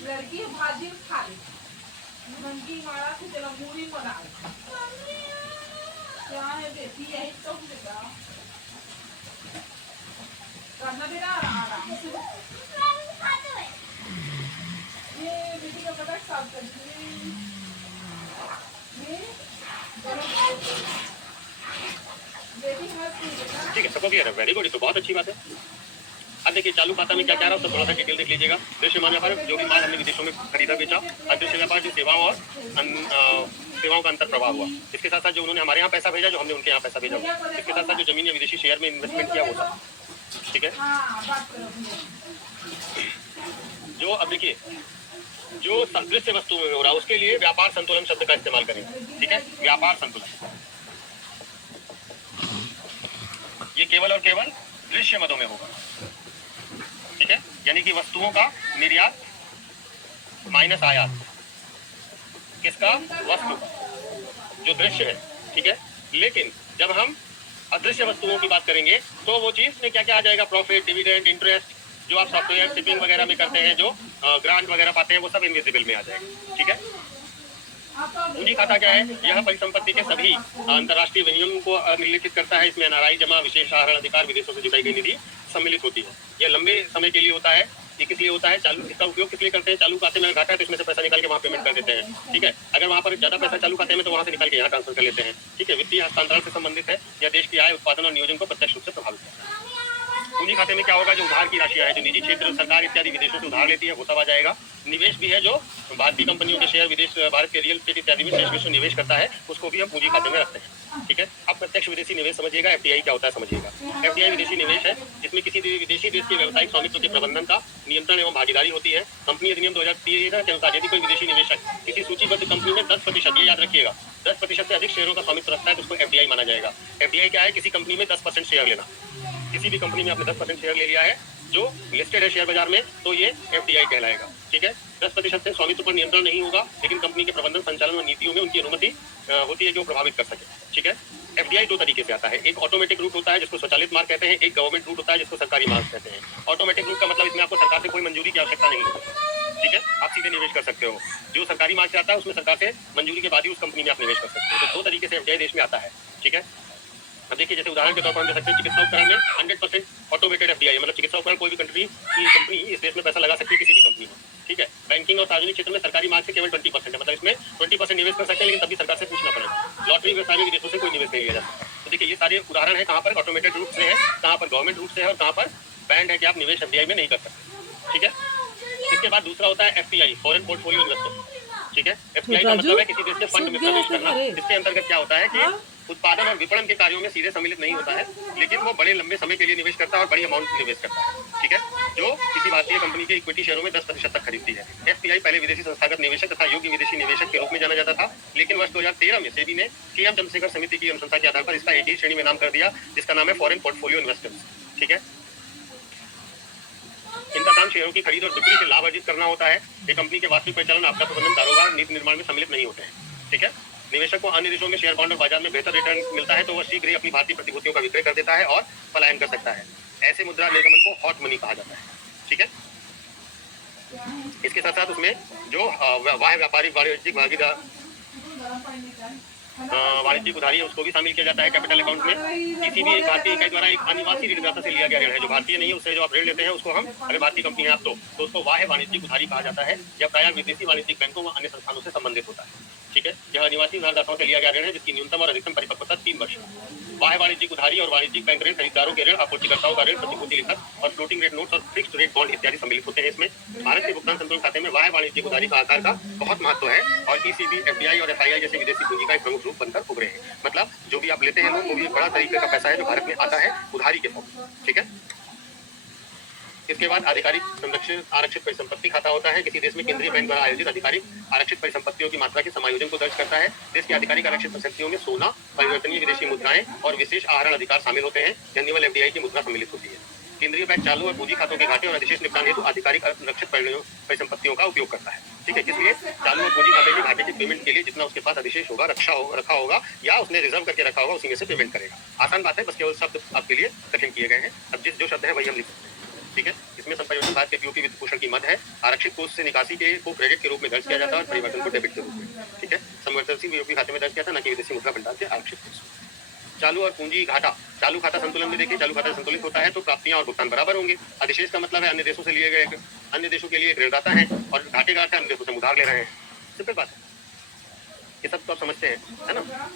लड़की भाजी खाली नंगी मारा से जला मूरी बना क्या है बेटी, यही तो बेटा करना देना आराम से। ये बेटी का पता साफ कर दी, ये बेटी मत, ठीक है, सबको क्लियर है, वेरी गुड, तो बहुत अच्छी बात है। अब देखिए चालू खाता में क्या क्या रहा है, उसका थोड़ा सा डिटेल देख लीजिएगा। दृश्यमान व्यापार जो भी माल हमने विदेशों में खरीदा बेचा। अदृश्य व्यापार जो सेवाओं और सेवाओं का अंतर प्रभाव हुआ। इसके साथ साथ जो उन्होंने हमारे यहाँ पैसा भेजा, जो हमने उनके यहाँ पैसा भेजा। इसके साथ साथ जो जमीन या विदेशी शेयर में इन्वेस्टमेंट किया वो सब, ठीक है। जो अब देखिए जो दृश्य वस्तु में हो रहा है उसके लिए व्यापार संतुलन शब्द का इस्तेमाल करेंगे, ठीक है। व्यापार संतुलन ये केवल और केवल दृश्य मदों में होगा, ठीक है। यानी कि वस्तुओं का निर्यात माइनस आयात, किसका? वस्तु जो दृश्य है, ठीक है। लेकिन जब हम अदृश्य वस्तुओं की बात करेंगे तो वो चीज में क्या क्या आ जाएगा? प्रॉफिट, डिविडेंड, इंटरेस्ट, जो आप सॉफ्टवेयर शिपिंग वगैरह में करते हैं, जो ग्रांट वगैरह पाते हैं, वो सब इनविजिबल में आ जाएगा, ठीक है। पूंजी खाता क्या है? यह परिसंपत्ति के सभी अंतर्राष्ट्रीय विनियम को निर्लिखित करता है। इसमें एनआरआई जमा, विशेष आहरण अधिकार, विदेशों से जुटाई गई निधि सम्मिलित होती है। यह लंबे समय के लिए होता है। ये किस लिए होता है? चालू, इसका उपयोग किस लिए करते हैं? चालू खाते में घाटा है तो इसमें से पैसा निकाल के वहाँ पेमेंट कर देते हैं, ठीक है। अगर वहाँ पर ज्यादा पैसा चालू खाते में तो वहाँ से निकाल के यहाँ ट्रांसफर कर लेते हैं, ठीक है। वित्तीय हस्तांतरण से संबंधित है। यह देश की आय, उत्पादन और नियोजन को प्रत्यक्ष रूप से प्रभावित करता है। पूंजी खाते में क्या होगा? जो उधार की राशि है, जो निजी क्षेत्र, सरकार इत्यादि विदेशों से उधार लेती है, वो सब आ जाएगा। निवेश भी है, जो भारतीय कंपनियों के शेयर विदेश, भारत के रियल एस्टेट इत्यादि में शेष विश्व निवेश करता है, उसको भी हम पूंजी खाते में रखते हैं, ठीक है। अब प्रत्यक्ष विदेशी निवेश समझिएगा। एफडीआई क्या होता है समझिएगा। एफडीआई विदेशी निवेश है जिसमें किसी विदेशी देश के व्यवसायिक स्वामित्व के प्रबंधन का नियंत्रण एवं भागीदारी होती है। कंपनी अधिनियम 2013 के अनुसार यदि कोई विदेशी निवेशक किसी सूचीबद्ध कंपनी में 10%, ये याद रखिएगा, 10% से अधिक शेयरों का स्वामित्व रखता है तो उसको एफडीआई माना जाएगा। एफडीआई क्या है? किसी कंपनी में 10% शेयर लेना। किसी भी कंपनी में आपने 10% शेयर ले लिया है जो लिस्टेड है शेयर बाजार में, तो ये एफडीआई कहलाएगा, ठीक है। 10% से स्वामित्व पर नियंत्रण नहीं होगा, लेकिन कंपनी के प्रबंधन, संचालन और नीतियों में उनकी अनुमति होती है कि वो प्रभावित कर सके, ठीक है। एफडीआई दो तरीके से आता है। एक ऑटोमेटिक रूट होता है जिसको स्वचालित मार्ग कहते हैं, एक गवर्नमेंट रूट होता है जिसको सरकारी मार्ग कहते हैं। ऑटोमेटिक रूट का मतलब इसमें आपको सरकार से कोई मंजूरी की आवश्यकता नहीं है, ठीक है। आप सीधे निवेश कर सकते हो। जो सरकारी मार्ग से आता है उसमें सरकार से मंजूरी के बाद ही उस कंपनी में आप निवेश कर सकते हो। तो दो तरीके से एफडीआई देश में आता है, ठीक है। अब देखिए जैसे उदाहरण के तौर पर हम दे सकते हैं चिकित्सा उपकरण में 100% ऑटोमेटेड एफडीआई, मतलब चिकित्सा उपकरण कोई भी कंपनी इस देश में पैसा लगा सकती है किसी भी कंपनी में, ठीक है। बैंकिंग और सार्वजनिक क्षेत्र में सरकारी मार्ग से केवल 20% है, मतलब इसमें 20% निवेश कर सकते हैं, लेकिन तभी सरकार से पूछना पड़ेगा। लॉटरी व्यवसाय में विदेशों से कोई निवेश नहीं लिया जा सकता। तो देखिए ये सारे उदाहरण है कहाँ पर ऑटोमेटेड रूप से है, कहाँ पर गवर्नमेंट रूप से है और कहाँ पर बैंड है कि आप निवेश एफडीआई में नहीं कर सकते, ठीक है। इसके बाद दूसरा होता है एफपीआई, फॉरेन पोर्टफोलियो इन्वेस्टमेंट, ठीक है। एफपीआई का मतलब है किसी देश के फंड में प्रवेश करना। इसके अंतर्गत क्या होता है कि उत्पादन और विपणन के कार्यों में सीधे सम्मिलित नहीं होता है, लेकिन वो बड़े लंबे समय के लिए निवेश करता है और बड़ी अमाउंट निवेश करता है, ठीक है। जो किसी भारतीय कंपनी के इक्विटी शेयरों में 10% तक खरीदती है। एफपीआई पहले विदेशी संस्थागत निवेशक तथा योग्य विदेशी निवेशक के रूप में जाना जाता था, लेकिन वर्ष 2013 में सेबी ने केएम चंद्रशेखर समिति की अनुशंसा के आधार पर इसका एक ही श्रेणी में नाम कर दिया, जिसका नाम है फॉरेन पोर्टफोलियो इन्वेस्टमेंट, ठीक है। इनका काम शेयरों की खरीद और बिक्री से लाभ अर्जित करना होता है। ये कंपनी के वास्तविक परिचालन, आपदा प्रबंधन, कारोबार, नीति निर्माण में सम्मिलित नहीं होते हैं, ठीक है। निवेशक को अन्य देशों में शेयर, बॉन्ड और बाजार में बेहतर रिटर्न मिलता है तो वह शीघ्र ही अपनी भारतीय प्रतिभूतियों का विक्रय कर देता है और पलायन कर सकता है। ऐसे मुद्रा निर्गमन को हॉट मनी कहा जाता है, ठीक है। इसके साथ साथ उसमें जो वाह्य व्यापारिक वाणिज्यिक भागीदार वाणिज्यिक उधारी है उसको भी शामिल किया जाता है कैपिटल अकाउंट में। किसी भी एक भारतीय इकाई द्वारा एक अनिवासी ऋणदाता से लिया गया ऋण है, जो भारतीय नहीं है, उससे जो आप ऋण लेते हैं उसको हम, अगर भारतीय कंपनी है आप तो उसको वाह्य वाणिज्यिक उधारी कहा जाता है। यह प्रायः विदेशी वाणिज्यिक बैंकों व अन्य संस्थानों से संबंधित होता है, ठीक है। यह अनिवासी उधारदाताओं से लिया गया ऋण है जिसकी न्यूनतम और अधिकतम परिपक्वता 3 वर्ष है। वाह्य वाणिज्यिक उधारी और वाणिज्यिक बैंक ऋण, खरीदारों के ऋण, आपूर्तिकर्ताओं का ऋण, प्रतिभूति लिखत और फ्लोटिंग रेट नोट्स और फिक्स्ड रेट बॉन्ड इत्यादि सम्मिलित होते हैं इसमें। भारत के भुगतान संतुलन खाते में वाह्य वाणिज्यिक उधारी का आकार का बहुत महत्व है और ईसीबी, एफडीआई और एफआईआई जैसे विदेशी पूंजी का एक प्रमुख रूप बनकर उभरे हैं। मतलब जो भी आप लेते हैं वो भी एक बड़ा तरीके का पैसा है जो भारत में आता है उधारी के फॉर्म, ठीक है। इसके बाद आधिकारिक संरक्षित आरक्षित परिसंपत्ति खाता होता है। किसी देश में केंद्रीय बैंक द्वारा आयोजित आधिकारिक आरक्षित परिसंपत्तियों की मात्रा के समायोजन को दर्ज करता है। देश की आधिकारिक आरक्षित परिसंपत्तियों में सोना, परिवर्तनीय विदेशी मुद्राएं और विशेष आहरण अधिकार शामिल होते हैं। जनरल एफडीआई की मुद्रा सम्मिलित होती है। केंद्रीय बैंक चालू और पूंजी खातों के घाटे और अधिशेष निपटान हेतु आधिकारिक आरक्षित परिसंपत्तियों का उपयोग करता है, ठीक है। इसलिए चालू और पूंजी खाते के घाटे के पेमेंट के लिए जितना उसके पास अधिशेष होगा, रखा होगा या उसने रिजर्व करके रखा होगा, उसी में से पेमेंट करेगा। आसान बात है, बस केवल शब्द आपके लिए कठिन किए गए हैं। अब जो शब्द है वही हम लिख सकते हैं, ठीक है। इसमें संपायोजन भारत के पीओपी वित्त पोषण की मद है। आरक्षित कोष से निकासी को क्रेडिट के रूप में दर्ज किया जाता है और परिवर्तन को डेबिट के रूप में, ठीक है। संवर्तनशील पीओपी खाते में दर्ज किया था, न कि विदेशी मुद्रा भंडार के आरक्षित कोष। चालू और पूंजी घाटा। चालू खाता संतुलन में देखिए, चालू खाता संतुलित होता है तो प्राप्तियां और भुगतान बराबर होंगे। अधिशेष का मतलब है अन्य देशों से लिए गए, अन्य देशों के लिए ऋणदाता है और घाटे का अर्थ है अन्य देशों से उधार ले रहे हैं। सिंपल बात है, ये सब तो आप समझते हैं, है ना।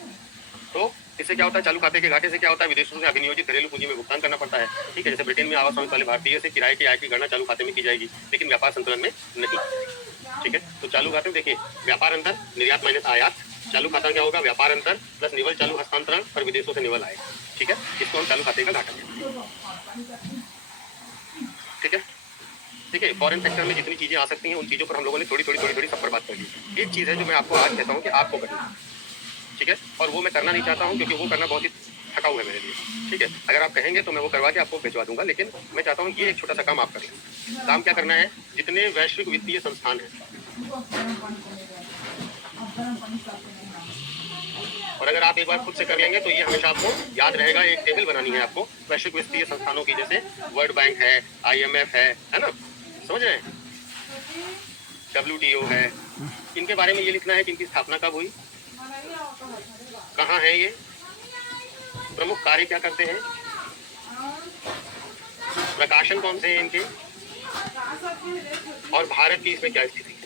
तो इससे क्या होता है, चालू खाते के घाटे से क्या होता है, विदेशों से अभिनियोजित घरेलू पूंजी में भुगतान करना पड़ता है। ठीक है, जैसे ब्रिटेन में आवास स्वामित्व वाले भारतीय से किराए की आय की गणना चालू खाते में की जाएगी, लेकिन व्यापार संतुलन में नहीं। ठीक है, तो चालू खाते में देखिए व्यापार अंतर, निर्यात माइनस आयात, चालू खाता क्या होगा, व्यापार अंतर प्लस निवल चालू हस्तांतरण और विदेशों से निवल आए। ठीक है, इसको हम चालू खाते का घाटा कहते हैं। ठीक है, ठीक है, फॉरेन सेक्टर में जितनी चीजें आ सकती हैं उन चीजों पर हम लोगों ने थोड़ी सब पर बात कर ली। एक चीज है जो मैं आपको आज कहता हूँ कि आपको करना है। ठीक है, और वो मैं करना नहीं चाहता हूँ क्योंकि वो करना बहुत ही थकाऊ है मेरे लिए। ठीक है, अगर आप कहेंगे तो मैं वो करवा के आपको भिजवा दूंगा, लेकिन मैं चाहता हूँ ये एक छोटा सा काम आप कर लें। काम क्या करना है, जितने वैश्विक वित्तीय संस्थान हैं, और अगर आप एक बार खुद से कर लेंगे तो ये हमेशा आपको याद रहेगा। एक टेबल बनानी है आपको वैश्विक वित्तीय संस्थानों की, जैसे वर्ल्ड बैंक है, IMF है ना, समझ रहे हैं, WTO है। इनके बारे में ये लिखना है कि इनकी स्थापना कब हुई, कहाँ है ये, प्रमुख कार्य क्या करते हैं, प्रकाशन कौन से हैं इनके, और भारत की इसमें क्या स्थिति है।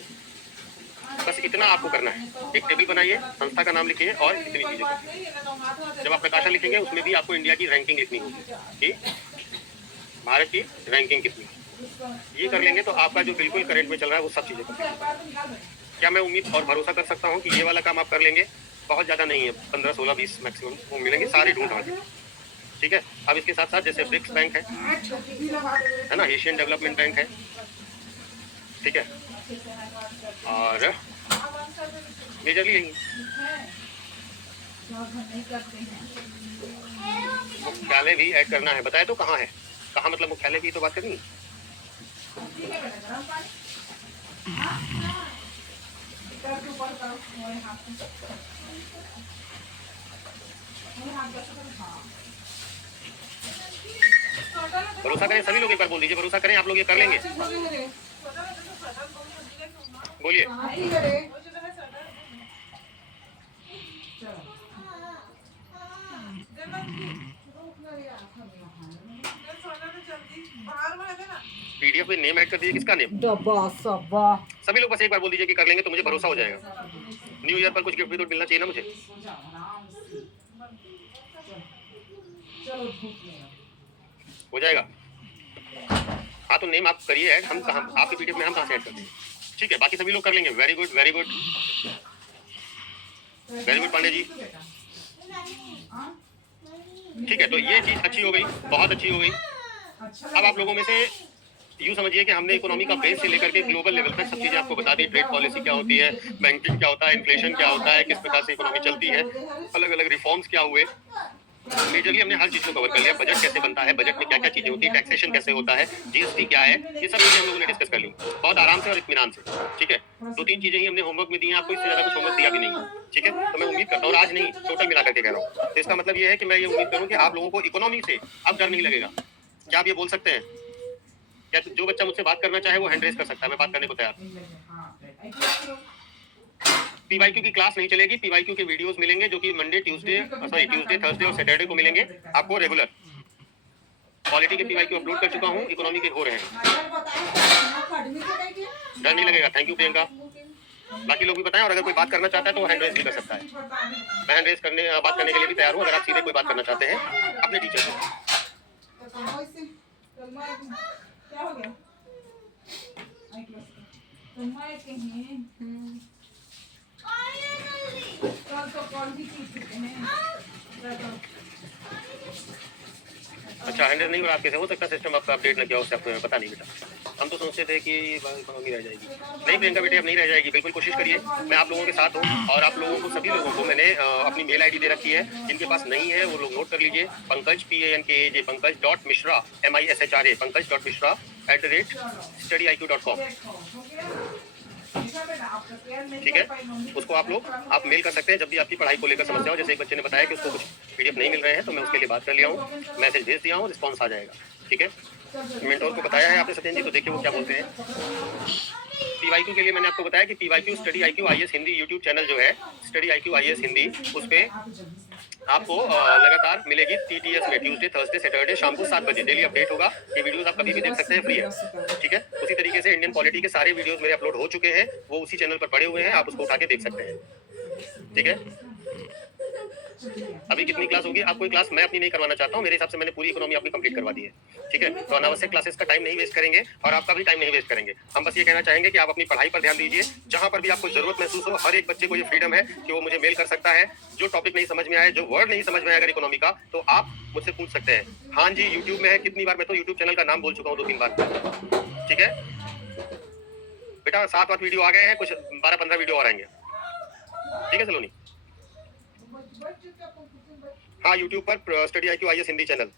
बस इतना आपको करना है। एक टेबल बनाइए, संस्था का नाम लिखिए और इतनी चीजें। जब आप प्रकाशन लिखेंगे उसमें भी आपको इंडिया की रैंकिंग लिखनी होगी कि भारत की रैंकिंग कितनी है। ये कर लेंगे तो आपका जो बिल्कुल करंट में चल रहा है वो सब चीजें कर लेंगे। क्या मैं उम्मीद और भरोसा कर सकता हूँ कि ये वाला काम आप कर लेंगे? बहुत ज़्यादा नहीं है, 15, 16, 20 मैक्सिमम वो मिलेंगे, सारे ढूंढ रहा है। ठीक है, अब इसके साथ साथ जैसे ब्रिक्स बैंक है ना, एशियन डेवलपमेंट बैंक है, ठीक है, और मेजरली यही मुख्यालय भी ऐड करना है। बताए तो कहाँ है, कहाँ मतलब मुख्यालय की तो बात करनी है। भरोसा करें, सभी लोग एक बार बोल दीजिए, भरोसा करें, आप लोग ये कर लेंगे। बोलिए। PDF में नेम ऐड कर दीजिए, किसका नेम, सभी लोग बस एक बार बोल दीजिए कि कर लेंगे तो मुझे भरोसा हो जाएगा। न्यू ईयर पर कुछ गिफ्ट भी तो मिलना चाहिए ना मुझे। हो जाएगा। हाँ तो नेम आप करिए ऐड, हम कहाँ आपके PDF में हम कहाँ से ऐड कर देंगे। ठीक है, बाकी सभी लोग कर लेंगे। Very good, very good, very good Pandey ji. ठीक है, तो ये चीज अच्छी हो गई, बहुत अच्छी हो गई। अब आप लोगों में से यूँ समझिए कि हमने इकोनॉमी का बेस से लेकर के ग्लोबल लेवल तक सब चीजें आपको बता दी। ट्रेड पॉलिसी क्या होती है, बैंकिंग क्या होता है, इन्फ्लेशन क्या होता है, किस प्रकार से इकोनॉमी चलती है, अलग अलग रिफॉर्म्स क्या हुए। मेजरली हमने हर चीज को कवर कर लिया। बजट कैसे बनता है, बजट में क्या क्या चीजें होती है, टैक्सेशन कैसे होता है, GST क्या है, ये सब चीजें हम लोगों ने डिस्कस कर ली बहुत आराम से और इत्मीनान से। ठीक है, 2-3 चीजें ही हमने होमवर्क में दी हैं आपको, इससे ज्यादा कुछ होमवर्क दिया भी नहीं है। ठीक है, तो मैं उम्मीद करता हूँ, आज नहीं टोटल मिला करके कह रहा हूँ, तो इसका मतलब ये है कि मैं ये उम्मीद करूँ कि आप लोगों को इकोनॉमी से अब डर नहीं लगेगा। क्या आप ये बोल सकते हैं? क्या जो बच्चा मुझसे बात करना चाहे वो हैंड रेज कर सकता है, मैं बात करने को तैयार हूं। PYQ की क्लास नहीं चलेगी, PYQ के वीडियोस मिलेंगे जो कि ट्यूसडे, थर्सडे और सैटरडे को मिलेंगे आपको रेगुलर। क्वालिटी के PYQ अपलोड कर चुका हूँ, इकोनॉमी के हो रहे हैं, डर नहीं लगेगा। Thank you Priyanka. बाकी लोग भी बताएं, और अगर कोई बात करना चाहता है तो वो हैंड रेज भी कर सकता है। मैं हैंड रेज करने बात करने के लिए भी तैयार हूँ, अगर आप सीधे कोई बात करना चाहते हैं अपने टीचर से। क्या हो गया? अच्छा, हैंडल नहीं, आप कैसे हो सकता सिस्टम आपका अपडेट न किया, उससे आपको पता नहीं बेटा। हम तो सोचते थे कि इकोनॉमी रह जाएगी। नहीं प्रियंका बेटे, अब नहीं रह जाएगी, बिल्कुल कोशिश करिए। मैं आप लोगों के साथ हूँ, और आप लोगों को, सभी लोगों को मैंने अपनी मेल ID दे रखी है। जिनके पास नहीं है वो लोग नोट कर लीजिए। Pankaj PANKAJ, पंकज.मिश्रा MISHRA, पंकज.मिश्रा@studyiq.com। ठीक है, उसको आप मेल कर सकते हैं जब भी आपकी पढ़ाई को लेकर समस्या हो। जैसे एक बच्चे ने बताया कि उसको कुछ PDF नहीं मिल रहे हैं, तो मैं उसके लिए बात कर लिया हूँ, मैसेज भेज दिया हूँ, रिस्पॉन्स आ जाएगा। ठीक है, मेंटोर को बताया है आपने सत्यन जी, तो देखिए वो क्या बोलते हैं। PYQ के लिए मैंने आपको बताया कि PYQ study IQ IAS Hindi YouTube channel जो है, स्टडी IQ IAS हिंदी, उस पर आपको लगातार मिलेगी TTS में, ट्यूसडे, थर्सडे, सैटरडे शाम को 7 बजे डेली अपडेट होगा। ये वीडियोस आप कभी भी देख सकते हैं, फ्री है। ठीक है, उसी तरीके से इंडियन पॉलिटी के सारे वीडियोस मेरे अपलोड हो चुके हैं, वो उसी चैनल पर पड़े हुए हैं, आप उसको उठा के देख सकते हैं। ठीक है, अभी कितनी क्लास होगी? आप कोई क्लास मैं अपनी नहीं करवाना चाहता हूँ, मेरे हिसाब से मैंने पूरी इकोनॉमी अपनी कंप्लीट करवा दी है, ठीक है? तो अनावश्यक क्लासेस का टाइम नहीं वेस्ट करेंगे और आपका भी टाइम नहीं वेस्ट करेंगे। हम बस ये कहना चाहेंगे कि आप अपनी पढ़ाई पर ध्यान दीजिए। जहां पर भी आपको जरूरत महसूस हो, हर एक बच्चे को ये फ्रीडम है कि वो मुझे मेल कर सकता है। जो टॉपिक नहीं समझ में आए, जो वर्ड नहीं समझ में आए अगर इकोनॉमी का, तो आप मुझसे पूछ सकते हैं। हाँ जी, यूट्यूब में है। कितनी बार मैं तो यूट्यूब चैनल का नाम बोल चुका हूँ 2-3 बार, ठीक है बेटा? 7-8 वीडियो आ गए हैं, कुछ 12-15 वीडियो और आएंगे, ठीक है सलोनी? हाँ, यूट्यूब पर study IQ IAS Hindi channel.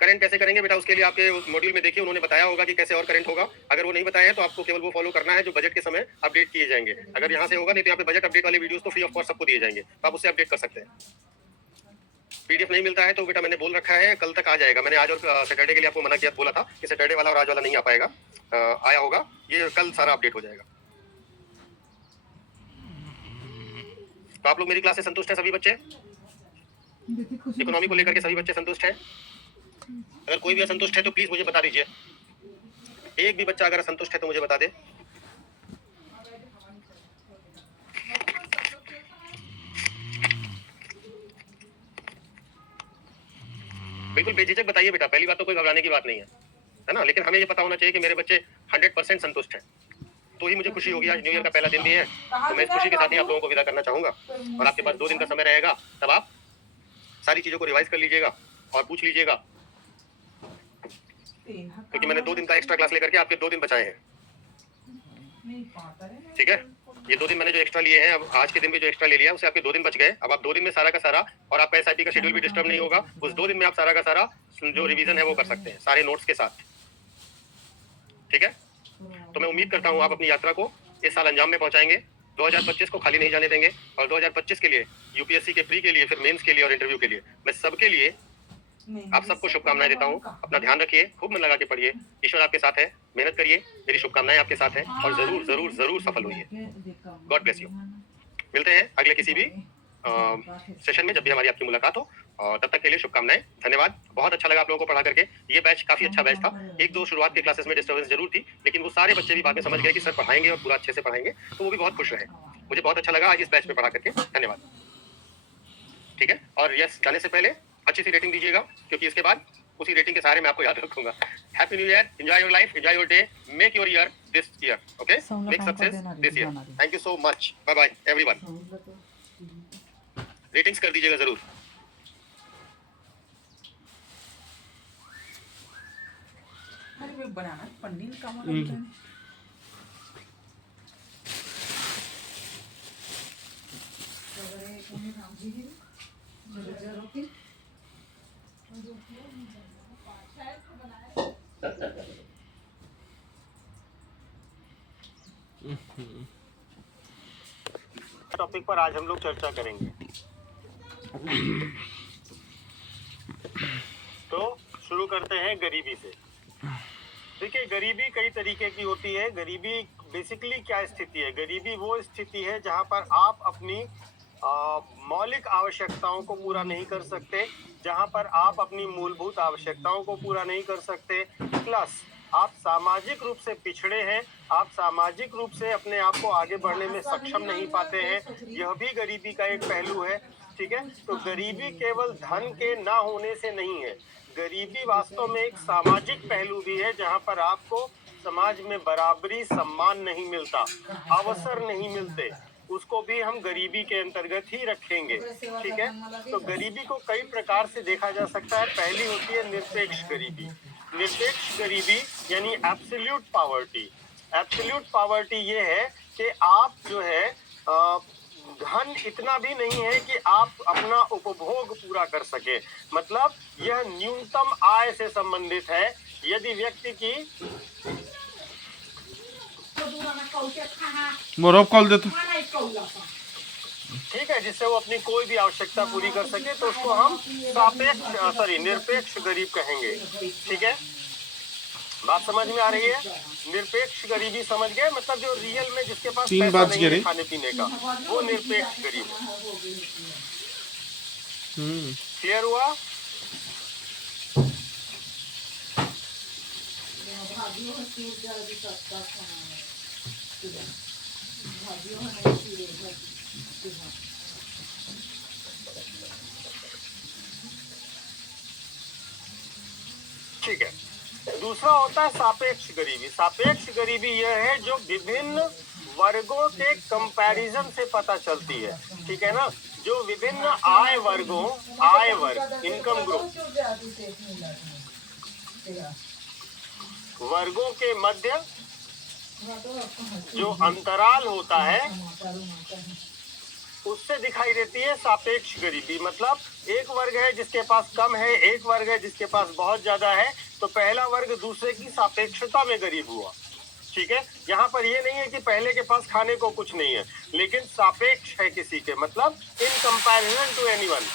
Current कैसे करेंगे बेटा? उसके लिए आपके मॉड्यूल में देखिए, उन्होंने बताया होगा कि कैसे और करंट होगा। अगर वो नहीं बताए हैं तो आपको केवल वो फॉलो करना है जो बजट के समय अपडेट किए जाएंगे। अगर यहाँ से होगा नहीं तो यहाँ पे बजट अपडेट वाले वीडियोस तो फ्री ऑफ कॉस्ट सबको दिए जाएंगे, तो आप उससे अपडेट कर सकते हैं। PDF नहीं मिलता है तो बेटा मैंने बोल रखा है कल तक आ जाएगा। मैंने आज और सैटरडे के लिए आपको मना किया, बोला था कि सैटरडे वाला और आज वाला नहीं आ पाएगा। आया होगा, ये कल सारा अपडेट हो जाएगा। तो आप लोग मेरी क्लास से संतुष्ट हैं सभी बच्चे? इकोनॉमी को लेकर के सभी बच्चे संतुष्ट हैं? अगर कोई भी असंतुष्ट है तो प्लीज मुझे बता दीजिए। एक भी बच्चा अगर असंतुष्ट है तो मुझे बता दे। बिल्कुल बेझिझक बताइए बेटा, पहली बात तो कोई घबराने की बात नहीं है ना? लेकिन हमें ये पता होना चाहिए कि मेरे बच्चे 100% संतुष्ट हैं, तो ही मुझे खुशी होगी। आज न्यू ईयर का पहला दिन भी है, तो मैं इस खुशी के साथ ही आप लोगों को विदा करना चाहूंगा। और आपके पास 2 दिन का समय रहेगा, तब आप सारी चीजों को रिवाइज कर लीजिएगा और पूछ लीजिएगा, क्योंकि मैंने 2 दिन का एक्स्ट्रा क्लास लेकर के आपके 2 दिन बचाए हैं, ठीक है? ये 2 दिन मैंने जो एक्स्ट्रा लिए हैं, अब आज के दिन भी जो एक्स्ट्रा ले लिया उसे आपके 2 दिन बच गए। अब आप 2 दिन में सारा का सारा, और आपका SIP का शेड्यूल भी डिस्टर्ब नहीं होगा। उस 2 दिन में आप सारा का सारा जो रिवीजन है वो कर सकते हैं, सारे नोट्स के साथ, ठीक है? तो मैं उम्मीद करता हूँ आप अपनी यात्रा को इस साल अंजाम में पहुंचाएंगे। 2025 को खाली नहीं जाने देंगे और 2025 के लिए, UPSC के प्री के लिए, फिर मेंस के लिए और इंटरव्यू के लिए, मैं सबके लिए आप सबको शुभकामनाएं देता हूँ। अपना ध्यान रखिए, खूब मन लगा के पढ़िए, ईश्वर आपके साथ है, मेहनत करिए, मेरी शुभकामनाएं आपके साथ हैं और जरूर जरूर जरूर सफल होइए। God bless you. मिलते हैं अगले किसी भी सेशन में जब भी हमारी आपकी मुलाकात हो, और तब तक के लिए शुभकामनाएं, धन्यवाद। बहुत अच्छा लगा आप लोगों को पढ़ा करके। ये बैच काफी अच्छा बैच था। 1-2 शुरुआत के क्लासेस में डिस्टर्बेंस जरूर थी, लेकिन वो सारे बच्चे भी बाद में समझ गए कि सर पढ़ाएंगे और पूरा अच्छे से पढ़ाएंगे, तो वो भी बहुत खुश रहे। मुझे बहुत अच्छा लगा आज इस बैच में पढ़ा करके, धन्यवाद, ठीक है? और यस, जाने से पहले अच्छी सी रेटिंग दीजिएगा, क्योंकि इसके बाद उसी रेटिंग के सहारे मैं आपको याद रखूंगा। Happy new year, enjoy your life, enjoy your day, make your year this year, okay? Make success this year. Thank you so much, bye bye everyone. Ratings कर दीजिएगा जरूर। अरे बनाना पन्नी का टॉपिक पर आज हम लोग चर्चा करेंगे। तो शुरू करते हैं गरीबी से। देखिए, गरीबी कई तरीके की होती है। गरीबी बेसिकली क्या स्थिति है? गरीबी वो स्थिति है जहां पर आप अपनी मौलिक आवश्यकताओं को पूरा नहीं कर सकते, जहां पर आप अपनी मूलभूत आवश्यकताओं को पूरा नहीं कर सकते, प्लस आप सामाजिक रूप से पिछड़े हैं, आप सामाजिक रूप से अपने आप को आगे बढ़ने में सक्षम नहीं पाते हैं। यह भी गरीबी का एक पहलू है, ठीक है? तो गरीबी केवल धन के ना होने से नहीं है, गरीबी वास्तव में एक सामाजिक पहलू भी है, जहां पर आपको समाज में बराबरी, सम्मान नहीं मिलता, अवसर नहीं मिलते, उसको भी हम गरीबी के अंतर्गत ही रखेंगे, ठीक है? तो गरीबी को कई प्रकार से देखा जा सकता है। पहली होती है निरपेक्ष गरीबी। निरपेक्ष गरीबी यानी एब्सोल्यूट पॉवर्टी। एब्सोल्यूट पॉवर्टी ये है कि आप जो है धन इतना भी नहीं है कि आप अपना उपभोग पूरा कर सके, मतलब यह न्यूनतम आय से संबंधित है। यदि व्यक्ति की मोरब कॉल देता, ठीक है, जिससे वो अपनी कोई भी आवश्यकता पूरी कर सके, तो उसको हम निरपेक्ष गरीब कहेंगे, ठीक है? बात समझ में आ रही है? निरपेक्ष गरीबी समझ गए, मतलब जो रियल में जिसके पास पैसा नहीं है खाने पीने का, वो निरपेक्ष गरीब है। क्लियर हुआ? दूसरा होता है सापेक्ष गरीबी। सापेक्ष गरीबी यह है जो विभिन्न वर्गों के कंपैरिजन से पता चलती है, ठीक है ना। जो विभिन्न आय वर्ग, इनकम ग्रुप वर्गों के मध्य जो अंतराल होता है उससे दिखाई देती है सापेक्ष गरीबी। मतलब एक वर्ग है जिसके पास कम है, एक वर्ग है जिसके पास बहुत ज्यादा है, तो पहला वर्ग दूसरे की सापेक्षता में गरीब हुआ, ठीक है। यहाँ पर ये नहीं है कि पहले के पास खाने को कुछ नहीं है, लेकिन सापेक्ष है किसी के, मतलब इन कंपैरिजन टू एनीवन,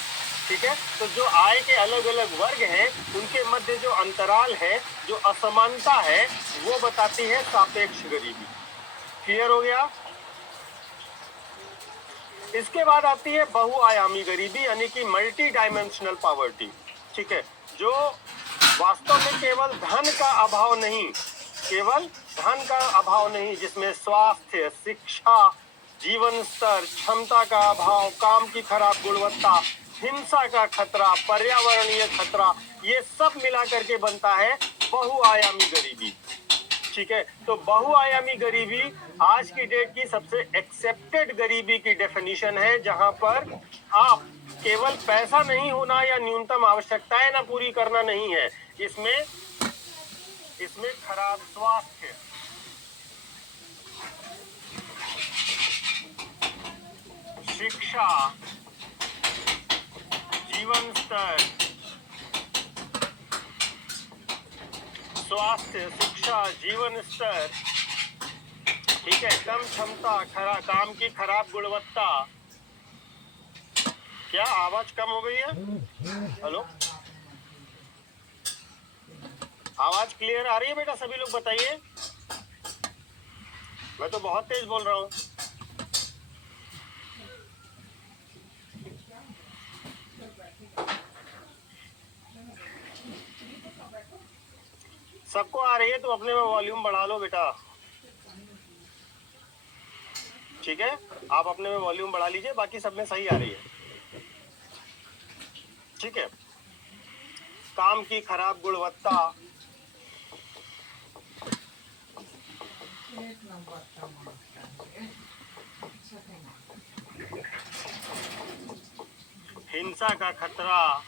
ठीक है। तो जो आय के अलग अलग वर्ग हैं उनके मध्य जो अंतराल है, जो असमानता है, वो बताती है सापेक्ष गरीबी। क्लियर हो गया। इसके बाद आती है बहुआयामी गरीबी, यानी कि मल्टी डायमेंशनल पॉवर्टी, ठीक है। जो वास्तव में केवल धन का अभाव नहीं, जिसमें स्वास्थ्य, शिक्षा, जीवन स्तर, क्षमता का अभाव, काम की खराब गुणवत्ता, हिंसा का खतरा, पर्यावरणीय खतरा, ये सब मिला करके बनता है बहुआयामी गरीबी, ठीक है। तो बहुआयामी गरीबी आज की डेट की सबसे एक्सेप्टेड गरीबी की डेफिनेशन है, जहां पर आप केवल पैसा नहीं होना या न्यूनतम आवश्यकताएं ना पूरी करना नहीं है, इसमें खराब स्वास्थ्य, शिक्षा, जीवन स्तर, स्वास्थ्य, शिक्षा, जीवन स्तर, ठीक है, कम क्षमता, काम की खराब गुणवत्ता। क्या आवाज कम हो गई है? हेलो, आवाज क्लियर आ रही है बेटा? सभी लोग बताइए। मैं तो बहुत तेज बोल रहा हूँ। सबको आ रही है तो अपने में वॉल्यूम बढ़ा लो बेटा, ठीक है। आप अपने में वॉल्यूम बढ़ा लीजिए, बाकी सब में सही आ रही है, ठीक है। काम की खराब गुणवत्ता, हिंसा का खतरा,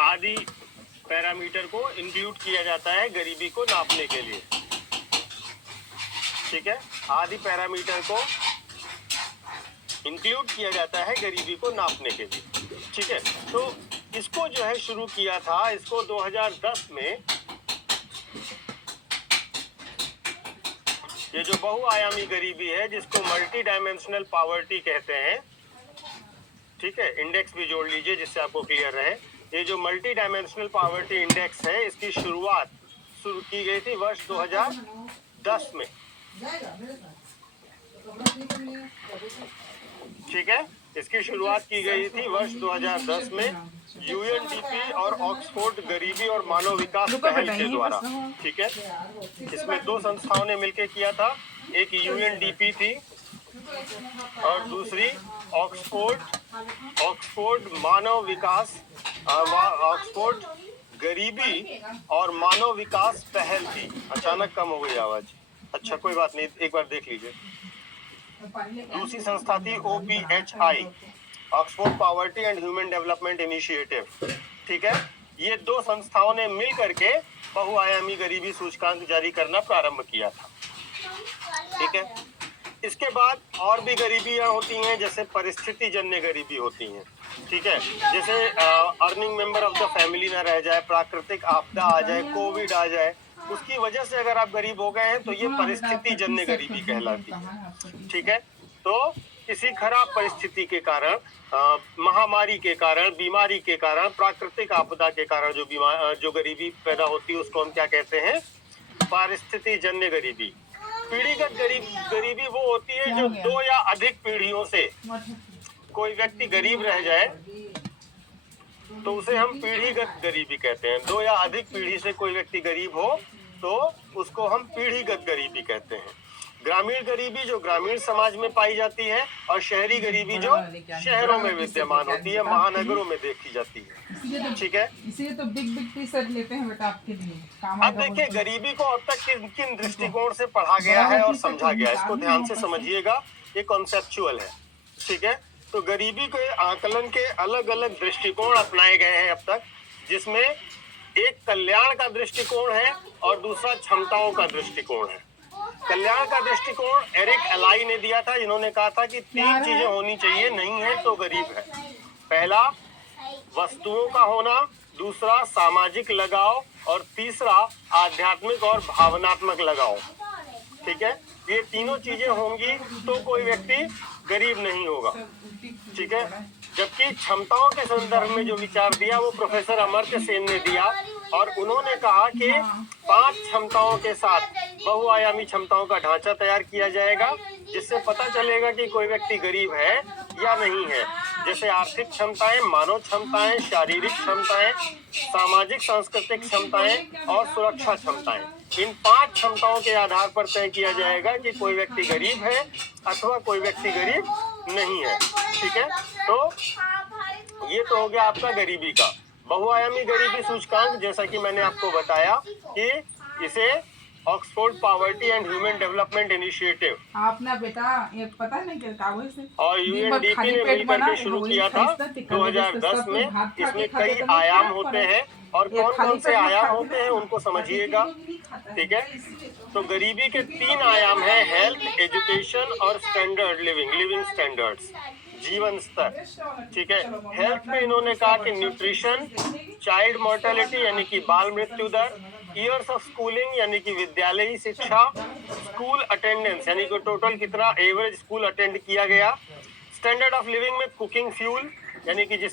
आदि पैरामीटर को इंक्लूड किया जाता है गरीबी को नापने के लिए, ठीक है। आदि पैरामीटर को इंक्लूड किया जाता है गरीबी को नापने के लिए, ठीक है। तो इसको जो है शुरू किया था, इसको 2010 में ये जो बहुआयामी गरीबी है, जिसको मल्टी डायमेंशनल पॉवर्टी कहते हैं, ठीक है। इंडेक्स भी जोड़ लीजिए जिससे आपको क्लियर रहे। ये जो मल्टी डायमेंशनल पॉवर्टी इंडेक्स है, इसकी शुरुआत शुरू की गई थी वर्ष 2010 में, ठीक है। इसकी शुरुआत की गई थी वर्ष 2010 में यूएनडीपी और ऑक्सफोर्ड गरीबी और मानव विकास पहल के द्वारा, ठीक है। इसमें दो संस्थाओं ने मिलकर किया था, एक यूएनडीपी थी और दूसरी ऑक्सफोर्ड मानव विकास, ऑक्सफोर्ड गरीबी और मानव विकास पहल थी। अचानक कम हो गई आवाज, अच्छा कोई बात नहीं, एक बार देख लीजिए। दूसरी संस्था थी OPHI, Oxford poverty and human development initiative, ठीक है। ये दो संस्थाओं ने मिल करके बहुआयामी गरीबी सूचकांक जारी करना प्रारंभ किया था, ठीक है। इसके बाद और भी गरीबियां होती हैं, जैसे परिस्थिति जन्य गरीबी होती हैं, ठीक है। जैसे earning member of the family ना रह जाए, प्राकृतिक आपदा आ जाए, कोविड आ जाए, उसकी वजह से अगर आप गरीब हो गए हैं तो ये परिस्थिति जन्य गरीबी कहलाती है, ठीक है। तो किसी खराब परिस्थिति के कारण, महामारी के कारण, बीमारी के कारण, प्राकृतिक आपदा के कारण जो गरीबी पैदा होती है उसको हम क्या कहते हैं? परिस्थिति जन्य गरीबी। पीढ़ीगत गरीबी वो होती है जो 2 या अधिक पीढ़ियों से कोई व्यक्ति गरीब रह जाए तो उसे हम पीढ़ीगत गरीबी कहते हैं। 2 या अधिक पीढ़ी से कोई व्यक्ति गरीब हो तो उसको हम पीढ़ीगत गरीबी कहते हैं। ग्रामीण गरीबी जो ग्रामीण समाज में पाई जाती है, और शहरी गरीबी जो शहरों में विद्यमान होती है, महानगरों में देखी जाती है। ठीक है, इसीलिए तो बिग बिग टी शर्ट लेते हैं बेटा आपके लिए, काम अब आएगा देखिए बोल के। गरीबी को अब तक किन किन दृष्टिकोण से पढ़ा गया है और समझा गया है, इसको ध्यान से समझिएगा, ये कॉन्सेप्चुअल है। ठीक है, तो गरीबी के आकलन के अलग अलग दृष्टिकोण अपनाए गए हैं अब तक, जिसमें एक कल्याण का दृष्टिकोण है और दूसरा क्षमताओं का दृष्टिकोण है। कल्याण का दृष्टिकोण एरिक एलाई ने दिया था, इन्होंने कहा था कि 3 चीजें होनी चाहिए, नहीं है तो गरीब है। पहला वस्तुओं का होना, दूसरा सामाजिक लगाव, और तीसरा आध्यात्मिक और भावनात्मक लगाव। ठीक है, ये तीनों चीजें होंगी तो कोई व्यक्ति गरीब नहीं होगा। ठीक है, जबकि क्षमताओं के संदर्भ में जो विचार दिया वो प्रोफेसर अमर्त्य सेन ने दिया, और उन्होंने कहा कि 5 क्षमताओं के साथ बहुआयामी क्षमताओं का ढांचा तैयार किया जाएगा, जिससे पता चलेगा कि कोई व्यक्ति गरीब है या नहीं है। जैसे आर्थिक क्षमताएं, मानव क्षमताएं, शारीरिक क्षमताएं, सामाजिक सांस्कृतिक क्षमताएं और सुरक्षा क्षमताएं। इन 5 क्षमताओं के आधार पर तय किया जाएगा कि कोई व्यक्ति गरीब है अथवा कोई व्यक्ति गरीब नहीं है। ठीक है, तो ये तो हो गया आपका गरीबी का। बहुआयामी गरीबी सूचकांक, जैसा कि मैंने आपको बताया कि इसे Oxford poverty and human development initiative आपने बेटा ये पता नहीं क्या कागज से और यूएनडीपी ने मिलकर के शुरू किया था 2010 में। इसमें कई आयाम होते हैं, और कौन कौन से आयाम होते हैं उनको समझिएगा। ठीक है, तो गरीबी के 3 आयाम हैं, हेल्थ, एजुकेशन और स्टैंडर्ड लिविंग स्टैंडर्ड्स, जीवन स्तर। ठीक है, हेल्थ में इन्होंने कहा कि न्यूट्रिशन, चाइल्ड मोर्टेलिटी यानी कि बाल मृत्यु दर, ईयर्स ऑफ स्कूलिंग यानी कि विद्यालयी शिक्षा, स्कूल अटेंडेंस यानी कि टोटल कितना एवरेज स्कूल अटेंड किया गया, स्टैंडर्ड ऑफ लिविंग में कुकिंग फ्यूल यानी कि जिस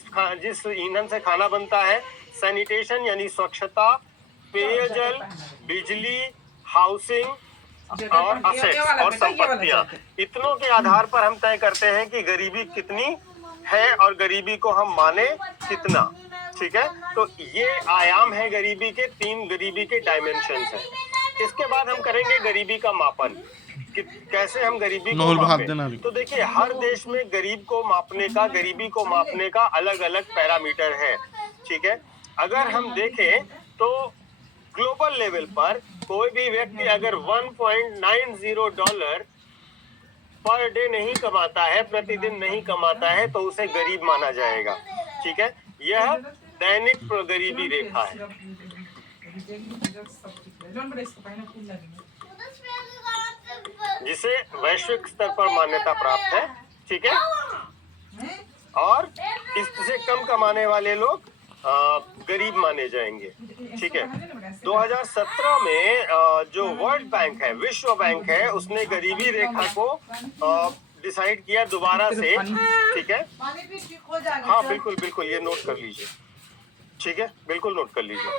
ईंधन से खाना बनता है, सैनिटेशन यानी स्वच्छता, पेयजल, बिजली, हाउसिंग और असेट्स और संपत्तियां। इतनों के आधार पर हम तय करते हैं कि गरीबी कितनी है और गरीबी को हम माने कितना। ठीक है, तो ये आयाम है गरीबी के, 3 गरीबी के डायमेंशंस हैं। इसके बाद हम करेंगे गरीबी का मापन कि कैसे हम गरीबी को मापें। तो देखिए हर देश में गरीबी को मापने का अलग अलग पैरामीटर है। ठीक है, अगर हम देखें तो ग्लोबल लेवल पर कोई भी व्यक्ति अगर $1.90 पर डे नहीं कमाता है, प्रतिदिन नहीं कमाता है, तो उसे गरीब माना जाएगा। ठीक है, यह दैनिक गरीबी रेखा है, जिसे वैश्विक स्तर पर मान्यता प्राप्त है। ठीक है, और इससे कम कमाने वाले लोग गरीब माने जाएंगे। ठीक है, 2017 में जो वर्ल्ड बैंक है, विश्व बैंक है, उसने गरीबी रेखा को डिसाइड किया दोबारा से। ठीक है, हाँ बिल्कुल बिल्कुल, ये नोट कर लीजिए। ठीक है, बिल्कुल नोट कर लीजिए।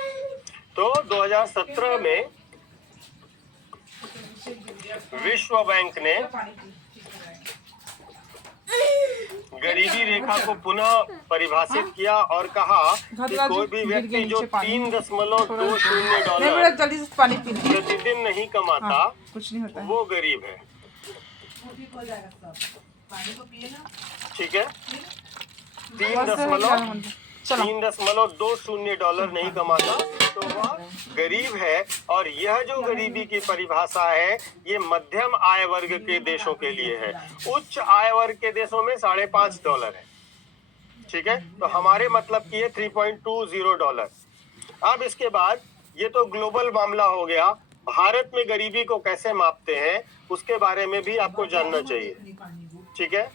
तो 2017 में विश्व बैंक ने गरीबी रेखा को पुनः परिभाषित किया और कहा कि कोई भी व्यक्ति जो $3.20 प्रतिदिन नहीं कमाता कुछ नहीं होता है। वो गरीब है। ठीक है, $3.20 नहीं कमाता तो वह गरीब है। और यह जो गरीबी की परिभाषा है ये मध्यम आय वर्ग के देशों के लिए है। उच्च आय वर्ग के देशों में $5.5 है। ठीक है, तो हमारे मतलब की है $3.20। अब इसके बाद ये तो ग्लोबल मामला हो गया। भारत में गरीबी को कैसे मापते हैं उसके बारे में भी आपको जानना चाहिए। ठीक है,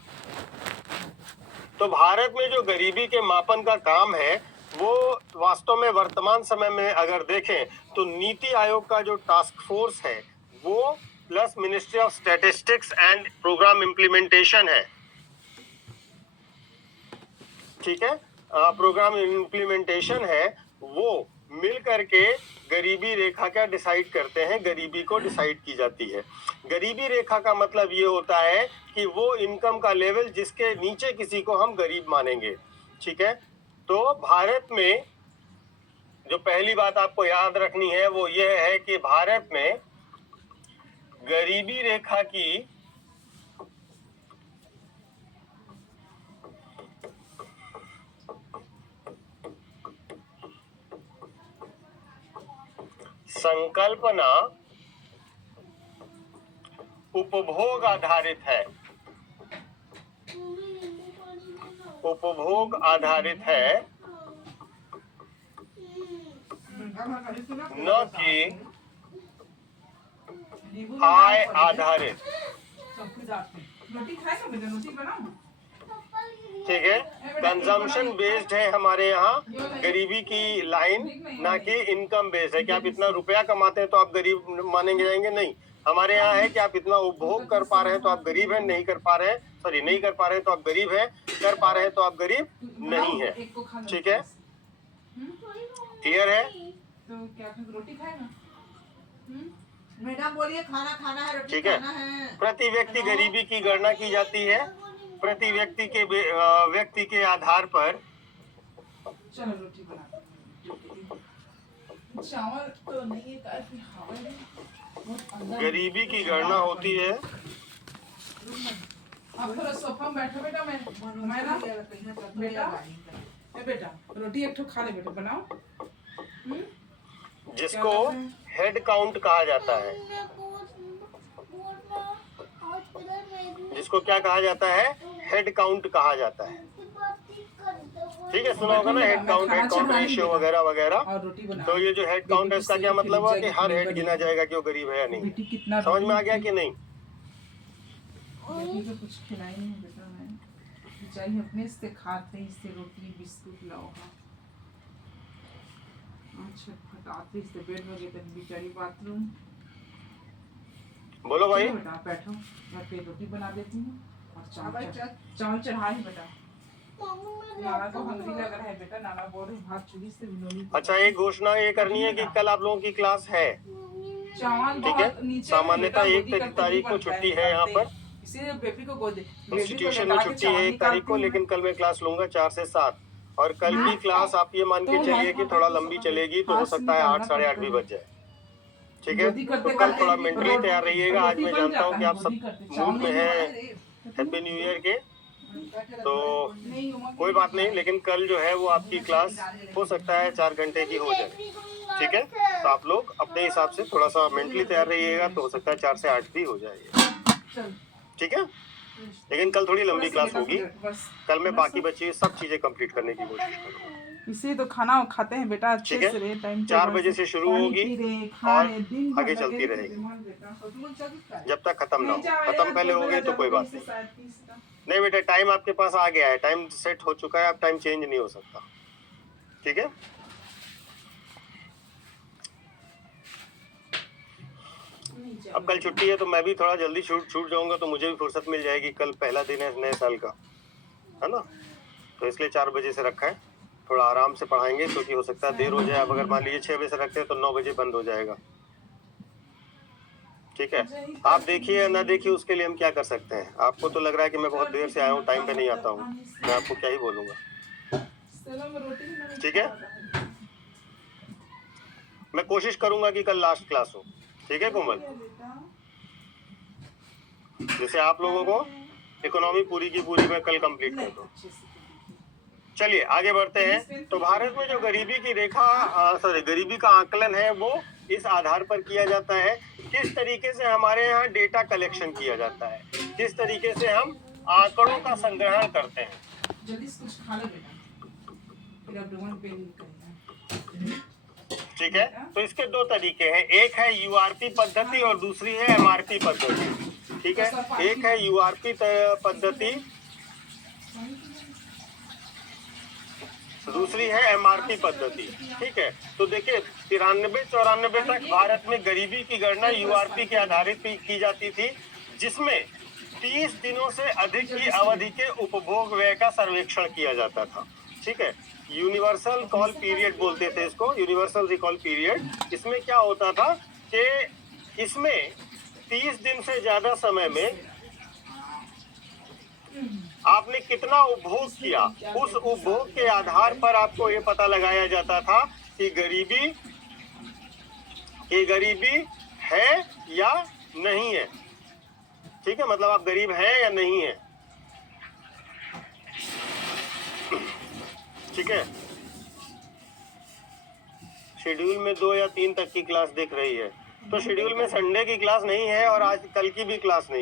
तो भारत में जो गरीबी के मापन का काम है वो वास्तव में वर्तमान समय में अगर देखें तो नीति आयोग का जो टास्क फोर्स है वो plus ministry of statistics and programme implementation है। ठीक है, प्रोग्राम इम्प्लीमेंटेशन है, वो मिल करके गरीबी रेखा क्या डिसाइड करते हैं, गरीबी को डिसाइड की जाती है। गरीबी रेखा का मतलब ये होता है कि वो इनकम का लेवल जिसके नीचे किसी को हम गरीब मानेंगे। ठीक है, तो भारत में जो पहली बात आपको याद रखनी है वो ये है कि भारत में गरीबी रेखा की संकल्पना उपभोग आधारित है, उपभोग आधारित है, न कि आय आधारित। रोटी खाएगा बेटा, रोटी बनाओ। ठीक है, कंजम्पशन बेस्ड है हमारे यहाँ गरीबी की लाइन, ना कि इनकम बेस्ड है कि आप इतना रुपया कमाते हैं तो आप गरीब मानेंगे जाएंगे, नहीं। हमारे यहाँ है कि आप इतना उपभोग कर पा रहे हैं तो आप गरीब हैं, नहीं कर पा रहे हैं, सॉरी नहीं कर पा रहे हैं तो आप गरीब हैं, कर पा रहे हैं तो आप गरीब नहीं है। ठीक है, क्लियर है? तो क्या रोटी खाएगा? मैडम बोलिए खाना खाना है, रोटी ठीक है, खाना है। प्रति व्यक्ति गरीबी की गणना की जाती है प्रति व्यक्ति के आधार पर। चलो रोटी बना। चावल तो नहीं है, काफी हवा है, बहुत अंदर। गरीबी की गणना होती है। आप थोड़ा सोफा में बैठो बेटा, मैं ना बेटा रोटी एक ठो खा ले बेटा, बनाओ। जिसको हेड काउंट कहा जाता है, जिसको क्या कहा जाता है? हेड काउंट कहा जाता है। ठीक है, सुना होगा ना, हेड काउंट रेशियो वगैरह वगैरह। और रोटी बना। तो ये जो हेड काउंट है इसका क्या मतलब है कि हर हेड गिना जाएगा कि वो गरीब है या नहीं। बेटी कितना समझ में आ गया कि नहीं? बेटी को कुछ खिलाई नहीं बेटा, मैं चाहिए अपने से खाते ही से रोटी बिस्कुट लाओ। अच्छा फटाते से बेड में गए बेचारी बाथरूम। बोलो भाई। बेटा बैठो, मैं फिर रोटी बना देती हूँ और चावल चढ़ा ही बेटा। नाना को हंगरी लग रहा है बेटा, नाना बोल रहे भात चूल्ही से बिलोनी। अच्छा, एक घोषणा ये करनी है कि कल आप लोगों की क्लास है। चावल ठीक है, सामान्यतः 1 तारीख को छुट्टी है यहाँ पर, इसीलिए बेबी को गोद इंस्टीट्यूशन में छुट्टी है 1 तारीख को, लेकिन कल मैं क्लास लूंगा 4 से 7। और कल की क्लास आप ये मान के चलिए कि थोड़ा लंबी चलेगी, तो हो सकता है 8 साढ़े 8 भी बज जाए। ठीक है, तो कल थोड़ा मेंटली तैयार रहिएगा। आज मैं जानता हूँ कि आप सब मूड में हैं हैप्पी न्यू ईयर के, तो कोई बात नहीं, लेकिन कल जो है वो आपकी क्लास हो सकता है 4 घंटे की हो जाए। ठीक है, तो आप लोग अपने हिसाब से थोड़ा सा मेंटली तैयार रहिएगा, तो हो सकता है 4 से 8 भी हो जाएगी। ठीक है, लेकिन कल थोड़ी लंबी क्लास होगी। कल मैं बाकी बची सब चीजें कंप्लीट करने की कोशिश करूंगा। इसी तो खाना खाते हैं बेटा अच्छे ठीक है, से, टाइम 4 बजे से शुरू होगी और आगे चलती रहेगी जब तक खत्म ना हो। खत्म पहले हो गए तो कोई बात नहीं। नहीं बेटा, टाइम आपके पास आ गया है, टाइम सेट हो चुका है, अब टाइम चेंज नहीं हो सकता। ठीक है, अब कल छुट्टी है तो मैं भी थोड़ा जल्दी छूट जाऊंगा, तो मुझे भी फुर्सत मिल जाएगी। कल पहला दिन है नए साल का, है ना, तो इसलिए 4 बजे से रखा है। थोड़ा आराम से पढ़ाएंगे, क्योंकि हो सकता है देर हो जाए। अब अगर मान लीजिए 6 बजे से रखते हैं तो 9 बजे बंद हो जाएगा। ठीक है, आप देखिए या ना देखिए, उसके लिए हम क्या कर सकते हैं। आपको तो लग रहा है कि मैं बहुत देर से आया हूँ, टाइम पे नहीं आता हूँ, मैं आपको क्या ही बोलूँगा। ठीक है, मैं कोशिश करूंगा कि कल लास्ट क्लास हो। ठीक है कोमल, जैसे आप लोगों को इकोनॉमी पूरी की पूरी मैं कल कंप्लीट कर दूं। चलिए आगे बढ़ते हैं। तो भारत में जो गरीबी की रेखा गरीबी का आकलन है वो इस आधार पर किया जाता है किस तरीके से हमारे यहाँ डेटा कलेक्शन किया जाता है, किस तरीके से हम आंकड़ों का संग्रहण करते हैं। जल्दी से कुछ खा ले बेटा, फिर अब डोंट पे करना। ठीक है, तो इसके 2 तरीके हैं, एक है यूआरपी पद्धति और दूसरी है एमआरपी पद्धति। ठीक है, एक है यूआरपी पद्धति, दूसरी है एमआरपी पद्धति। ठीक है, तो देखिए 93-94 तक भारत में गरीबी की गणना यूआरपी के आधारित की जाती थी, जिसमें 30 दिनों से अधिक की अवधि के उपभोग व्यय का सर्वेक्षण किया जाता था। ठीक है, यूनिवर्सल कॉल पीरियड बोलते थे इसको, यूनिवर्सल रिकॉल पीरियड। इसमें क्या होता था कि इसमें 30 दिन से ज्यादा समय में आपने कितना उपभोग किया, उस उपभोग के आधार पर आपको ये पता लगाया जाता था कि गरीबी है या नहीं है, ठीक है, मतलब आप गरीब हैं या नहीं है, ठीक है। शेड्यूल में 2 या 3 तक की क्लास दिख रही है, तो शेड्यूल में संडे की क्लास नहीं है और आज कल की भी क्लास नहीं।